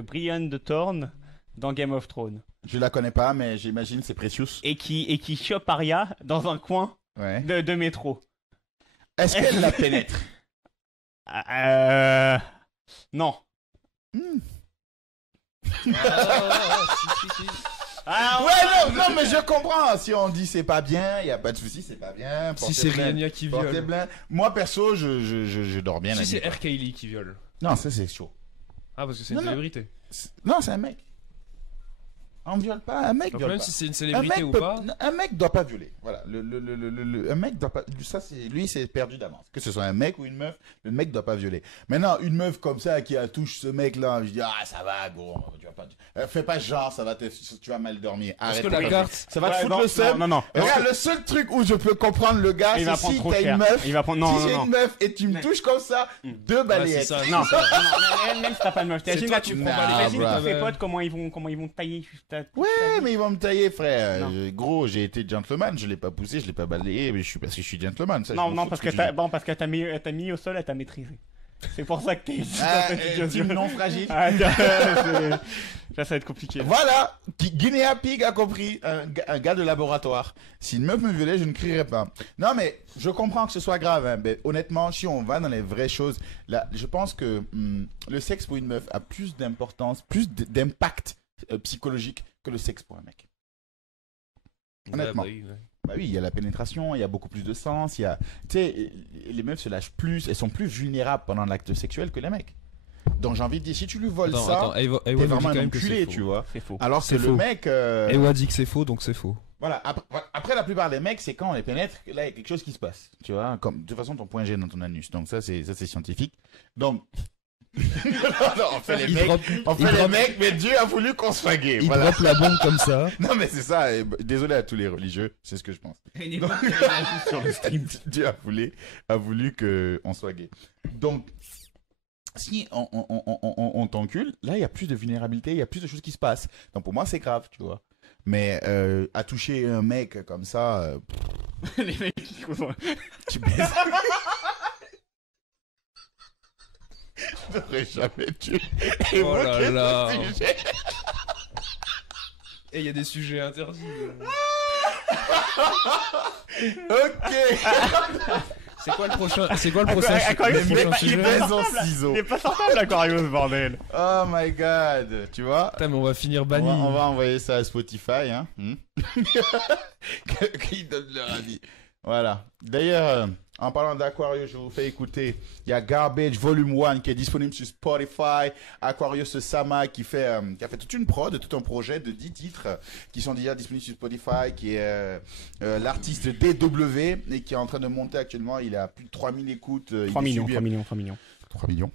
Brienne de Thorne dans Game of Thrones Je la connais pas, mais j'imagine c'est Precious. et qui chope Arya dans un coin Ouais. de métro. Est-ce qu'elle la pénètre? Non. Ouais, non, mais je comprends. Si on dit c'est pas bien, y a pas de souci, c'est pas bien. Si Portez c'est plainte. Rihanna qui Portez viole. plainte. Moi perso, je dors bien la Si nuit. c'est R. Kelly qui viole. Non, ça c'est chaud. Ah, parce que c'est une Non, non. célébrité. Non, c'est un mec. On viole pas, un mec Donc viole même pas. si c'est une Un célébrité mec ou peut- pas. un mec doit pas violer. Voilà, un mec doit pas. Ça c'est lui, c'est perdu d'avance. Que ce soit un mec ou une meuf, le mec doit pas violer. Maintenant, une meuf comme ça qui touche ce mec-là, je dis ah ça va, gros, tu vas pas. Fais pas genre, ça va tu vas mal dormir. Arrête. que la carte- ça va te Ouais, foutre non, le seum. non. Regarde, le seul truc où je peux comprendre le gars, Il va c'est prendre si trop t'as cher. une meuf. Il va prendre non Si j'ai non. une meuf et tu me touches comme ça, deux Ouais, c'est balayettes. ça. Non, même si t'as pas de meuf, t'imagines toi, là, tu tu prends prends pas les imagine bras. tous tes potes comment ils vont tailler juste à... Ouais, mais ils vont me tailler, frère. Non. Gros, j'ai été gentleman, je l'ai pas poussé, je l'ai pas balayé, mais parce que je suis gentleman. Ça, je m'en Non, fous parce de que ce tu dis. t'as mis au sol, elle t'a maîtrisé. C'est pour ça que t'es ici Ah, dans cette situation. team non fragile. Ah, ça va être compliqué. Voilà, Guinea Pig a compris, un gars de laboratoire. Si une meuf me violait, je ne crierais pas. Non, mais je comprends que ce soit grave, hein, mais honnêtement, si on va dans les vraies choses, là, je pense que le sexe pour une meuf a plus d'importance, plus d'impact psychologique que le sexe pour un mec. Honnêtement. Ouais, bah oui, ouais. Bah oui, il y a la pénétration, il y a beaucoup plus de sens, il y a... Tu sais, les meufs se lâchent plus, elles sont plus vulnérables pendant l'acte sexuel que les mecs. Donc j'ai envie de dire, si tu lui voles ça, t'es vraiment un enculé, tu vois. C'est faux. Alors que C'est le faux. mec... Ewa dit que c'est faux, donc c'est faux. Voilà, après la plupart des mecs, c'est quand on les pénètre, que là il y a quelque chose qui se passe. Tu vois, comme de toute façon ton point G dans ton anus. Donc ça c'est scientifique. Donc... non, on fait les mecs, mais Dieu a voulu qu'on soit gay. Il Voilà. drop la bombe comme ça. Non mais c'est ça, et désolé à tous les religieux, c'est ce que je pense. Sur le stream. Dieu a voulu qu'on soit gay. Donc, si on t'encule, là, il y a plus de vulnérabilité, il y a plus de choses qui se passent. Donc, pour moi, c'est grave, tu vois. Mais à toucher un mec comme ça, Les mecs qui courent. tu baises. Je n'aurais jamais dû Oh évoquer là là. ce sujet. Et il y a des sujets interdits. Ok. C'est quoi le prochain Aquarius, le il est prochain pas- sujet baise en sortable. ciseaux. Il est pas sortable l'Aquarius, bordel. Oh my god, tu vois. Putain, mais on va finir On banni. va envoyer ça à Spotify, hein. Qui donne leur avis. Voilà. D'ailleurs, en parlant d'Aquarius, je vous fais écouter. Il y a Garbage Volume 1 qui est disponible sur Spotify. Aquarius Sama qui a fait toute une prod, tout un projet de 10 titres qui sont déjà disponibles sur Spotify, qui est l'artiste DW et qui est en train de monter actuellement. Il a plus de 3000 écoutes. 3 millions. 3 millions. 3 milliards.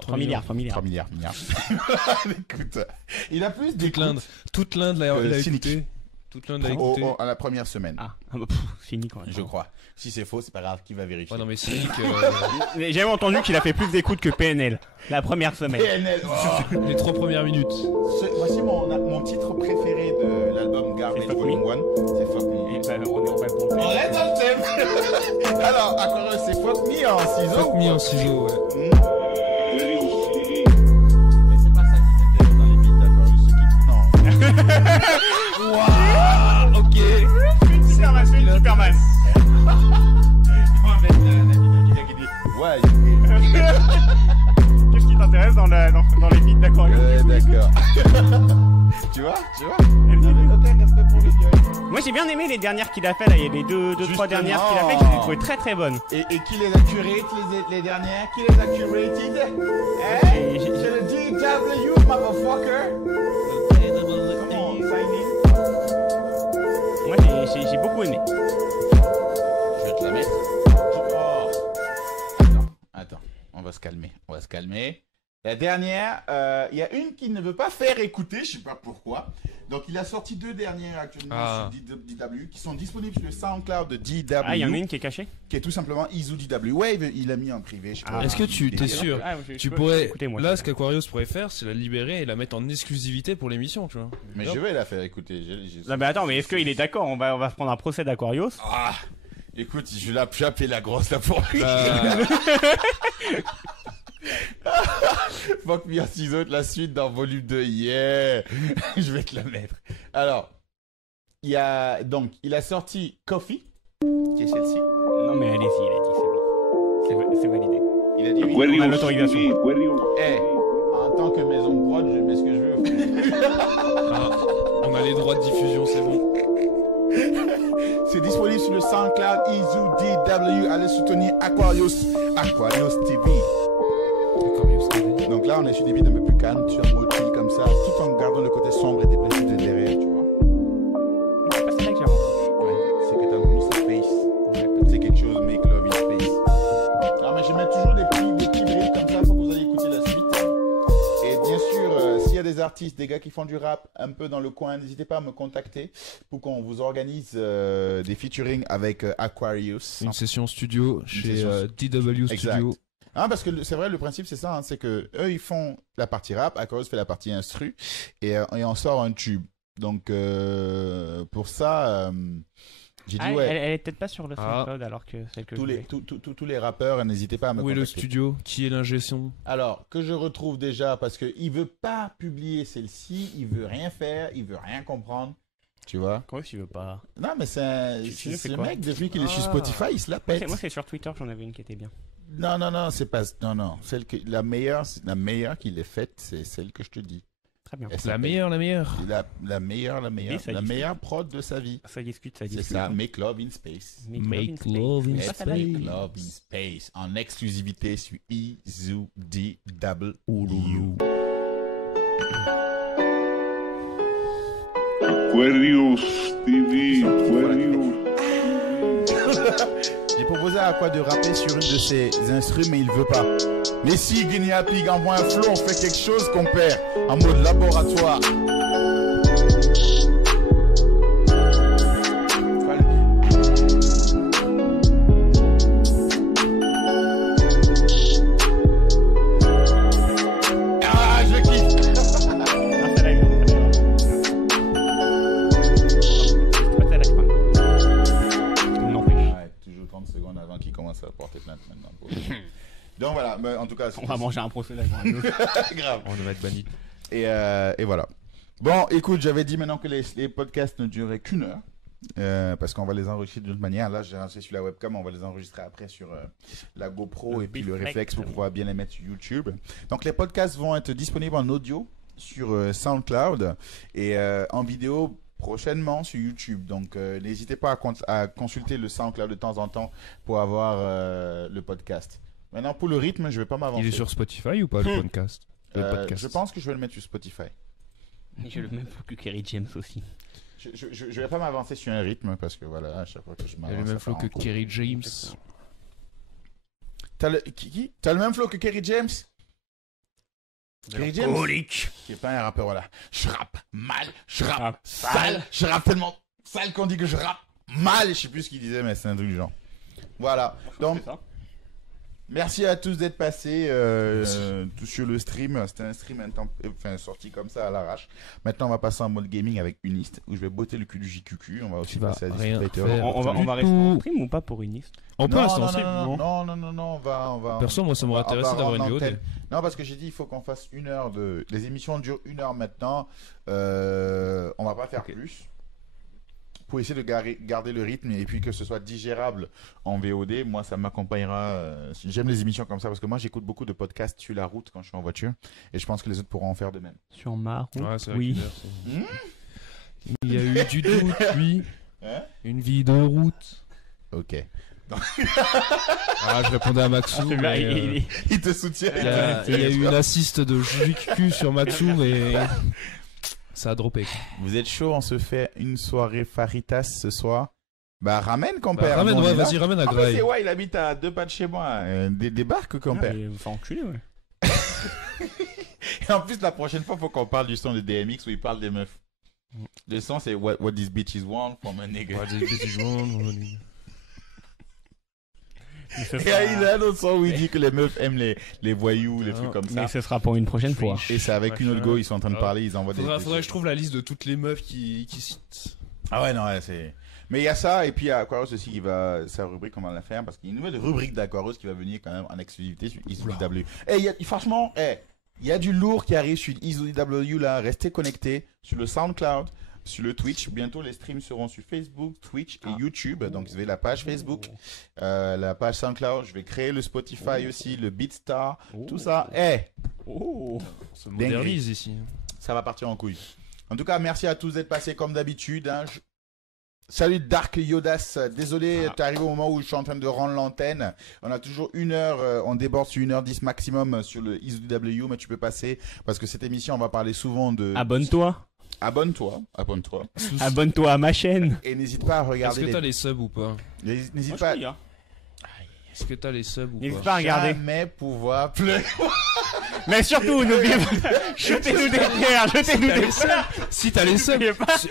3 milliards. 3 milliards. 3 milliards. Écoute, il a plus d'écoutes Toute l'Inde l'a cynique. écouté. Toute l'Inde l'a écouté. à la première semaine. Ah, fini quand même. Je crois. Si c'est faux, c'est pas grave, qui va vérifier. Ouais, non, mais cynique. Mais j'ai même entendu qu'il a fait plus d'écoutes que PNL la première semaine. PNL. Oh. Les 3 premières minutes. Voici mon titre préféré de l'album Garbage C'est Fuck Volume 1. C'est Fuck Me. Et ben, on va pour On reste dans le thème. Alors, Aquarius, c'est Fuck Me en ciseaux. Fuck me en ciseaux, ouais. Mais c'est pas ça qui m'intéresse dans les beats d'Aquarius. Non. Waouh, ok. Superman. On va mettre la vidéo qui dit ouais. Qu'est-ce qui t'intéresse dans les beats d'Aquarius? D'accord. Tu vois aucun respect pour le viol. Moi j'ai bien aimé les dernières qu'il a fait là, il y a les deux trois dernières qu'il a fait, je les ai trouvées très très bonnes. Et qui les a curate, les dernières? Qui les a curated? J'ai- j'ai- C'est le DW, motherfucker. Come on, sign in. Moi j'ai beaucoup aimé. Je vais te la mettre. Oh. Attends, on va se calmer. La dernière, il y a une qui ne veut pas faire écouter, je sais pas pourquoi. Donc il a sorti 2 dernières actuellement sur DW qui sont disponibles sur le SoundCloud de DW. Ah, il y en a une qui est cachée. Qui est tout simplement Izu DW. Ouais, il a mis en privé. Je sais pas. Est-ce que tu t'es sûr tu pourrais écouter, moi, là ce qu'Aquarius pourrait faire, c'est la libérer et la mettre en exclusivité pour l'émission, tu vois. Mais je vais la faire écouter. Non, mais attends, mais est-ce qu'il est d'accord? On va se prendre un procès d'Aquarius. Ah, écoute, je vais appeler la grosse là pour lui. Fuck me ciseaux, la suite dans volume 2. Yeah. Je vais te la mettre. Alors, il a sorti Coffee, qui est celle-ci. Non, mais allez-y, il a dit, c'est bon. C'est validé. Il a dit oui. On a l'autorisation. En tant que maison de prod, je mets ce que je veux. On a les droits de diffusion, c'est bon. C'est disponible sur le SoundCloud Izu DW. Allez soutenir Aquarius TV. Donc là, on est sur des beats un peu plus calmes, sur un mode chill comme ça, tout en gardant le côté sombre et dépressif de derrière, tu vois. C'est pas celle-là que j'ai rencontré. Ouais, c'est que t'as voulu ce space. C'est quelque chose, make love in space. Alors, mais je mets toujours des petits briefs comme ça pour que vous ayez écouter la suite. Et bien sûr, s'il y a des artistes, des gars qui font du rap un peu dans le coin, n'hésitez pas à me contacter pour qu'on vous organise des featuring avec Aquarius. Une session studio chez DW Studio. Exact. Ah, parce que c'est vrai, le principe c'est ça, hein, c'est que eux ils font la partie rap, Aquarius fait la partie instru et on sort un tube. Donc pour ça, j'ai dit ouais. Elle est peut-être pas sur le SoundCloud alors que celle que tous les rappeurs, n'hésitez pas à me contacter. Où est le studio? Qui est l'ingé son? Alors que je retrouve déjà parce que il veut pas publier celle-ci, il veut rien faire, il veut rien comprendre. Tu vois? Comment tu veux pas? Non mais c'est le mec depuis qu'il est chez Spotify, il se la pète. Moi c'est sur Twitter, j'en avais une qui était bien. Non, c'est pas. Non. La meilleure qu'il ait faite, c'est celle que je te dis. Très bien. La meilleure. La meilleure prod de sa vie. Ça discute. C'est ça, Make Love in Space. Make Love in Space. Make Love in Space. En exclusivité sur Izu DW. Aquarius TV. J'ai proposé à quoi de rapper sur une de ses instruments, mais il veut pas. Mais si Guinea Pig envoie un flow, on fait quelque chose qu'on perd en mode laboratoire. Ah, je kiffe. Toujours 30 secondes avant qu'il commence à porter plainte maintenant. Donc voilà, mais en tout cas... On va manger un procès d'Aquarius. Grave. On va être banni. Et voilà. Bon, écoute, j'avais dit maintenant que les podcasts ne duraient qu'1 heure. Parce qu'on va les enregistrer d'une manière. Là, j'ai lancé sur la webcam, on va les enregistrer après sur la GoPro et puis le réflexe pour pouvoir bien les mettre sur YouTube. Donc, les podcasts vont être disponibles en audio sur SoundCloud et en vidéo prochainement sur YouTube. Donc, n'hésitez pas à consulter le SoundCloud de temps en temps pour avoir le podcast. Maintenant, pour le rythme, je vais pas m'avancer. Il est sur Spotify ou pas le podcast? Je pense que je vais le mettre sur Spotify. J'ai le même flow que Kerry James aussi. Je vais pas m'avancer sur un rythme parce que voilà, à chaque fois que je m'avance. Il a le même flow que Kerry James. T'as le même flow que Kerry James? Kerry James? Qui est pas un rappeur, voilà. Je rappe mal, je rappe sale, je rappe tellement sale qu'on dit que je rappe mal. Je sais plus ce qu'il disait, mais c'est un truc du genre. Voilà. Donc, merci à tous d'être passés tout sur le stream. C'était un stream sorti comme ça à l'arrache. Maintenant, on va passer en mode gaming avec Unist où je vais botter le cul du JQQ. On va aussi passer à des on va rester en stream ou pas pour Unist? On peut rester en stream. Non, on va. Perso, moi, ça m'aurait intéressé d'avoir une VOD. Non, parce que j'ai dit il faut qu'on fasse 1 heure de. Les émissions durent 1 heure maintenant. On va pas faire plus. Pour essayer de garder le rythme et puis que ce soit digérable en VOD, moi ça m'accompagnera. J'aime les émissions comme ça parce que moi j'écoute beaucoup de podcasts sur la route quand je suis en voiture et je pense que les autres pourront en faire de même. Sur ma route, ouais, oui. Il y a eu du doute, oui. Une vie de route. Ok. Je répondais à Maxou. Il te soutient. Il y a eu une assiste de JQ sur Maxou, mais ça a droppé. Vous êtes chaud, on se fait une soirée Faritas ce soir. Bah ramène compère. Ramène, ouais, vas-y, ramène à Grail. Ouais, il habite à 2 pas de chez moi. Débarque compère. Faut enculer, ouais. Et en plus, la prochaine fois, faut qu'on parle du son de DMX où il parle des meufs. Le son, c'est what these bitches want from a nigga. What these bitches want from a nigga. Et il a un autre son où il dit que les meufs aiment les voyous, les trucs comme ça. Mais ce sera pour une prochaine fois. Et c'est avec une autre go, ils sont en train de parler, ils envoient Faudrait que je trouve la liste de toutes les meufs qui citent. Ah ouais, non, ouais, c'est... Mais il y a ça, et puis il y a Aquarius aussi qui va... Sa rubrique, on va la faire, parce qu'il y a une nouvelle rubrique d'Aquarius qui va venir quand même en exclusivité sur EasyDW. Et franchement, il y a du lourd qui arrive sur EasyDW, là. Restez connectés sur le SoundCloud, sur le Twitch. Bientôt, les streams seront sur Facebook, Twitch et YouTube. Donc, vous avez la page Facebook, la page SoundCloud. Je vais créer le Spotify aussi, le BeatStar, tout ça. On se modernise ici. Ça va partir en couille. En tout cas, merci à tous d'être passés comme d'habitude. Hein. Salut Dark Yodas. Désolé, t'es arrivé au moment où je suis en train de rendre l'antenne. On a toujours 1 heure, on déborde sur 1h10 maximum sur le EasyDW, mais tu peux passer parce que cette émission, on va parler souvent de... Abonne-toi. Abonne-toi. Abonne-toi à ma chaîne. Et n'hésite pas à regarder. Est-ce que t'as les subs ou pas? N'hésite pas. Est-ce que t'as les subs ou N'hésite pas pas à regarder. Jamais pouvoir pleurer. Mais surtout, n'oubliez pas, jetez-nous des pierres, jetez-nous des pierres. Si t'as les subs,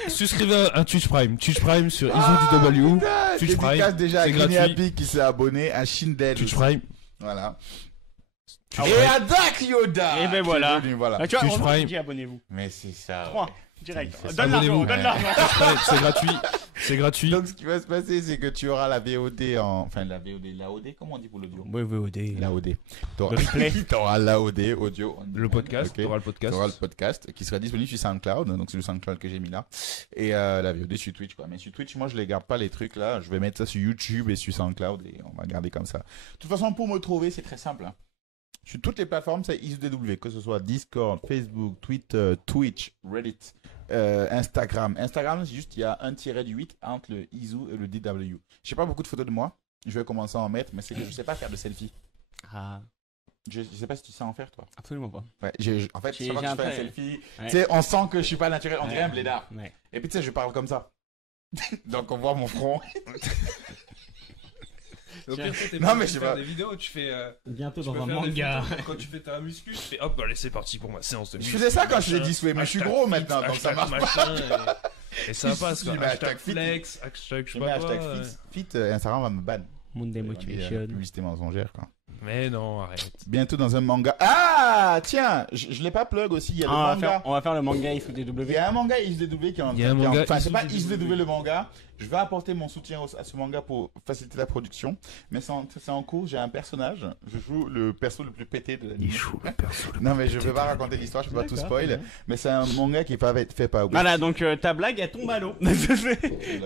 souscrivez un Twitch Prime. Twitch Prime sur EasyDW. Twitch Prime, déjà à c'est Green gratuit. Happy qui s'est abonné, à Shinded. Twitch Prime. Voilà. Twitch Et Prime. à Dark Yoda. Et ben voilà. Voilà. Bah, tu vois, Twitch on Prime. dit abonnez-vous. Mais c'est ça. 3, direct. C'est Donne l'argent, abonnez-vous. donne l'argent. Twitch Prime, c'est gratuit. C'est gratuit. Donc, ce qui va se passer, c'est que tu auras la VOD enfin, la VOD, comment on dit pour l'audio? Oui, VOD. L'AOD. Le replay. T'auras l'AOD, audio. Le podcast, Ok. t'auras le podcast. T'auras le podcast qui sera disponible sur SoundCloud, donc c'est le SoundCloud que j'ai mis là. Et la VOD sur Twitch, quoi. Mais sur Twitch, moi, je les garde pas les trucs là. Je vais mettre ça sur YouTube et sur SoundCloud et on va garder comme ça. De toute façon, pour me trouver, c'est très simple. Hein. Sur toutes les plateformes, c'est EasyDW, que ce soit Discord, Facebook, Twitter, Twitch, Reddit, Instagram. Instagram, c'est juste, il y a un tiret du 8 entre le ISU et le DW. Je sais pas beaucoup de photos de moi. Je vais commencer à en mettre, mais c'est que je sais pas faire de selfie. Ah. Je sais pas si tu sais en faire, toi. Absolument pas. Ouais, en fait, chaque fois que je fais un selfie, Ouais. tu sais, on sent que je suis pas naturel, on dirait un blédard. Ouais. Et puis, tu sais, je parle comme ça. Donc, on voit mon front. Au pire, t'es Non, pas mais obligé je de sais faire pas. des vidéos, tu fais. Bientôt tu dans peux un faire des manga. photos. Quand tu fais ta muscu, tu fais hop, allez, c'est parti pour ma séance de Je muscu. faisais ça quand je faisais machin, 10 mais je suis hashtag gros fit, maintenant, donc ça hashtag marche pas. machin, Et ça passe quoi. Si, mais Hashtag hashtag fit. flex, hashtag je sais Mais pas quoi. hashtag fit, Instagram va me ban. Monday Motivation. Publicité mensongère, quoi. Mais non, arrête. Bientôt dans un manga. Ah, tiens, je l'ai pas plug aussi. Il y a le manga. On va faire le manga Il ISUDW. y a un manga ISDW qui est en Il y a un manga enfin, c'est pas ISDW. ISDW le manga. Je vais apporter mon soutien à ce manga pour faciliter la production. Mais c'est en cours. J'ai un personnage. Je joue le perso le plus pété de l'anime. Non, mais je vais pas raconter l'histoire. Je peux pas tout spoil. Mais c'est un manga qui est pas fait par. Voilà, donc ta blague, elle tombe à l'eau.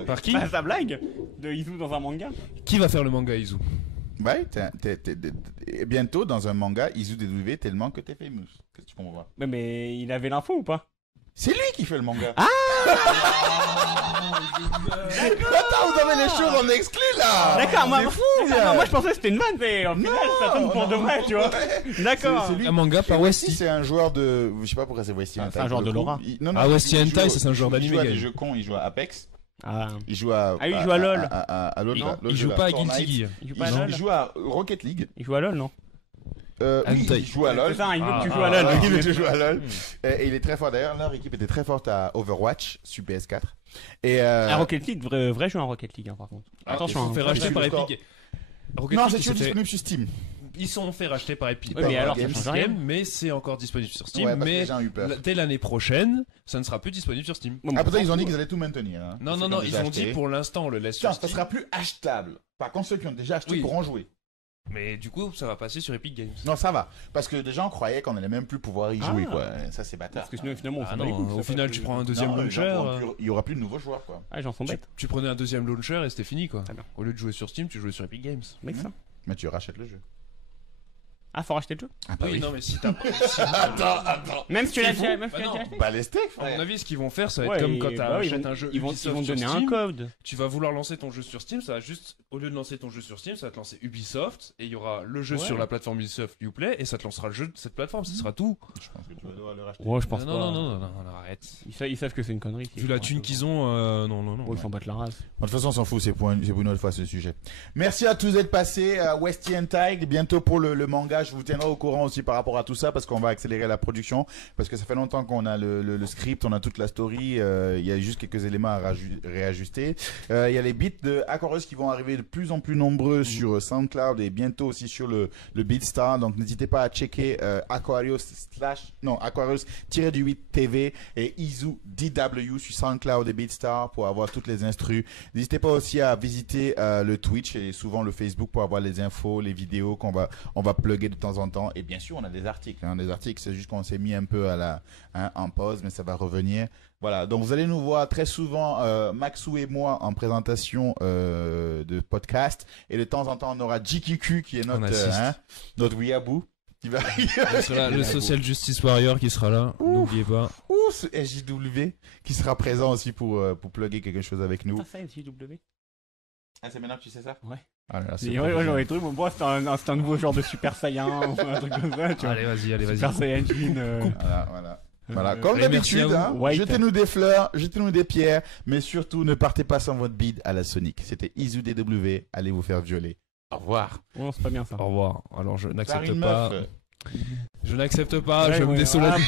Par qui? Bah, ta blague de Isu dans un manga. Qui va faire le manga Izu? Ouais, et bientôt dans un manga ISDW tellement que t'es famous. Qu'est-ce que tu comprends pas? Mais il avait l'info ou pas? C'est lui qui fait le manga. Ah Attends, vous avez les choses en exclu là. D'accord, moi, C'est fou, d'accord, bien. moi je pensais que c'était une vanne, mais au final ça tombe pour de vrai, tu vois. D'accord. C'est lui. Un manga par Et Westy. c'est un joueur de. Je sais pas pourquoi c'est Westy Hentai. c'est un joueur de Laura. Non, Ah, Westy il joue Hentai, au- c'est un joueur Il joue d'anime à des game. jeux cons, il joue à Apex. Ah. Il joue à. Ah oui, il joue à LoL. À l'autre, Non, là, l'autre Il joue jeu, pas à là, Fortnite. Guilty Gear. Il joue Il pas à joue- LoL. il joue à Rocket League. Il joue à LoL, non? Oui, Hentai. il joue à LoL. C'est ça, il veut que tu Ah, joues à LoL. ah, Il veut que tu joues à LoL. Et il est très fort d'ailleurs. Leur équipe était très forte à Overwatch sur PS4. Et Ah, Rocket League, vrai jeu en Rocket League, hein, par contre. Attention, Ils sont fait hein. racheter par le score. Epic. Rocket non, League, c'est ils toujours se fait- disponible sur Steam. Ils sont fait racheter par Epic. Oui, mais alors ça Games. change rien. Mais c'est encore disponible sur Steam. Ouais, parce que mais les gens ont eu peur. dès l'année prochaine, ça ne sera plus disponible sur Steam. Bon, Ah, peut-être bon, ils ont dit qu'ils allaient tout maintenir. Hein. Non, C'est non, qu'on non, les ils a ont dit achetés. pour l'instant on le laisse Tiens, sur ça Steam. sera plus achetable. Par contre, ceux qui ont déjà acheté Oui. pourront jouer. Mais du coup, ça va passer sur Epic Games. Non, ça va. Parce que les gens croyaient qu'on allait même plus pouvoir y jouer, Ah. quoi. Ça, c'est bâtard. Parce que sinon, finalement, on Ah s'en bat les non, couilles, au ça final, passe tu plus. prends un deuxième Non, les launcher. gens pourront plus- Il y aura plus de nouveaux joueurs, quoi. Ah, j'en sont bêtes. Tu prenais un deuxième launcher et c'était fini quoi. Très bien. Au lieu de jouer sur Steam, tu jouais sur Epic Games. Mec, ça. Mais tu rachètes le jeu. Ah, faut racheter le jeu? Ah, bah oui, oui. non, mais si t'as. Attends. Même si tu l'as déjà Bah non. acheté? Bah, les steaks, À mon frère. avis, ce qu'ils vont faire, ça va Ouais, être comme quand et- t'achètes bah oui, ils vont- un jeu ils vont Ubisoft te sur donner un Steam. code. Tu vas vouloir lancer ton jeu sur Steam, ça va juste, au lieu de lancer ton jeu sur Steam, ça va te lancer Ubisoft, et il y aura le jeu Ouais. sur la plateforme Ubisoft Uplay, et ça te lancera le jeu de cette plateforme, ce sera tout. Je pense que tu vas devoir le racheter. Ouais, je pense non, pas. non, non, non, non, arrête. Ils savent que c'est une connerie. Vu la thune qu'ils ont, non, non, non. Oh, ils s'en battent la race. De toute façon, on s'en fout, c'est pour une autre fois ce sujet. Merci à tous d'être passés. Westy Hentai, bientôt pour le manga gars, je vous tiendrai au courant aussi par rapport à tout ça parce qu'on va accélérer la production parce que ça fait longtemps qu'on a le script, on a toute la story. Il y a juste quelques éléments à réajuster. Il y a les beats de Aquarius qui vont arriver de plus en plus nombreux sur SoundCloud et bientôt aussi sur le BeatStar. Donc n'hésitez pas à checker Aquarius-8 TV et Izu DW sur SoundCloud et BeatStar pour avoir toutes les instrus. N'hésitez pas aussi à visiter le Twitch et souvent le Facebook pour avoir les infos, les vidéos on va plugger de temps en temps. Et bien sûr, on a des articles. Des articles, c'est juste qu'on s'est mis un peu en pause, mais ça va revenir. Voilà, donc vous allez nous voir très souvent, Maxou et moi, en présentation de podcast. Et de temps en temps, on aura JQQ qui est notre Weeaboo. Le Social Justice Warrior qui sera là, n'oubliez pas. Ou ce SJW qui sera présent aussi pour plugger quelque chose avec nous. Ça, SJW. Ah, c'est maintenant que tu sais ça? Ouais. Ah, là, j'aurais trouvé, moi, c'est un nouveau genre de Super Saiyan ou un truc comme ça, tu vois. Allez, vas-y. Super Saiyan Jin. Voilà, comme d'habitude, jetez-nous des fleurs, jetez-nous des pierres, mais surtout ne partez pas sans votre bide à la Sonic. C'était Izu DW, allez vous faire violer. Au revoir. Oh, c'est pas bien ça. Au revoir. Alors je n'accepte pas. Je n'accepte pas, je me désolidarise.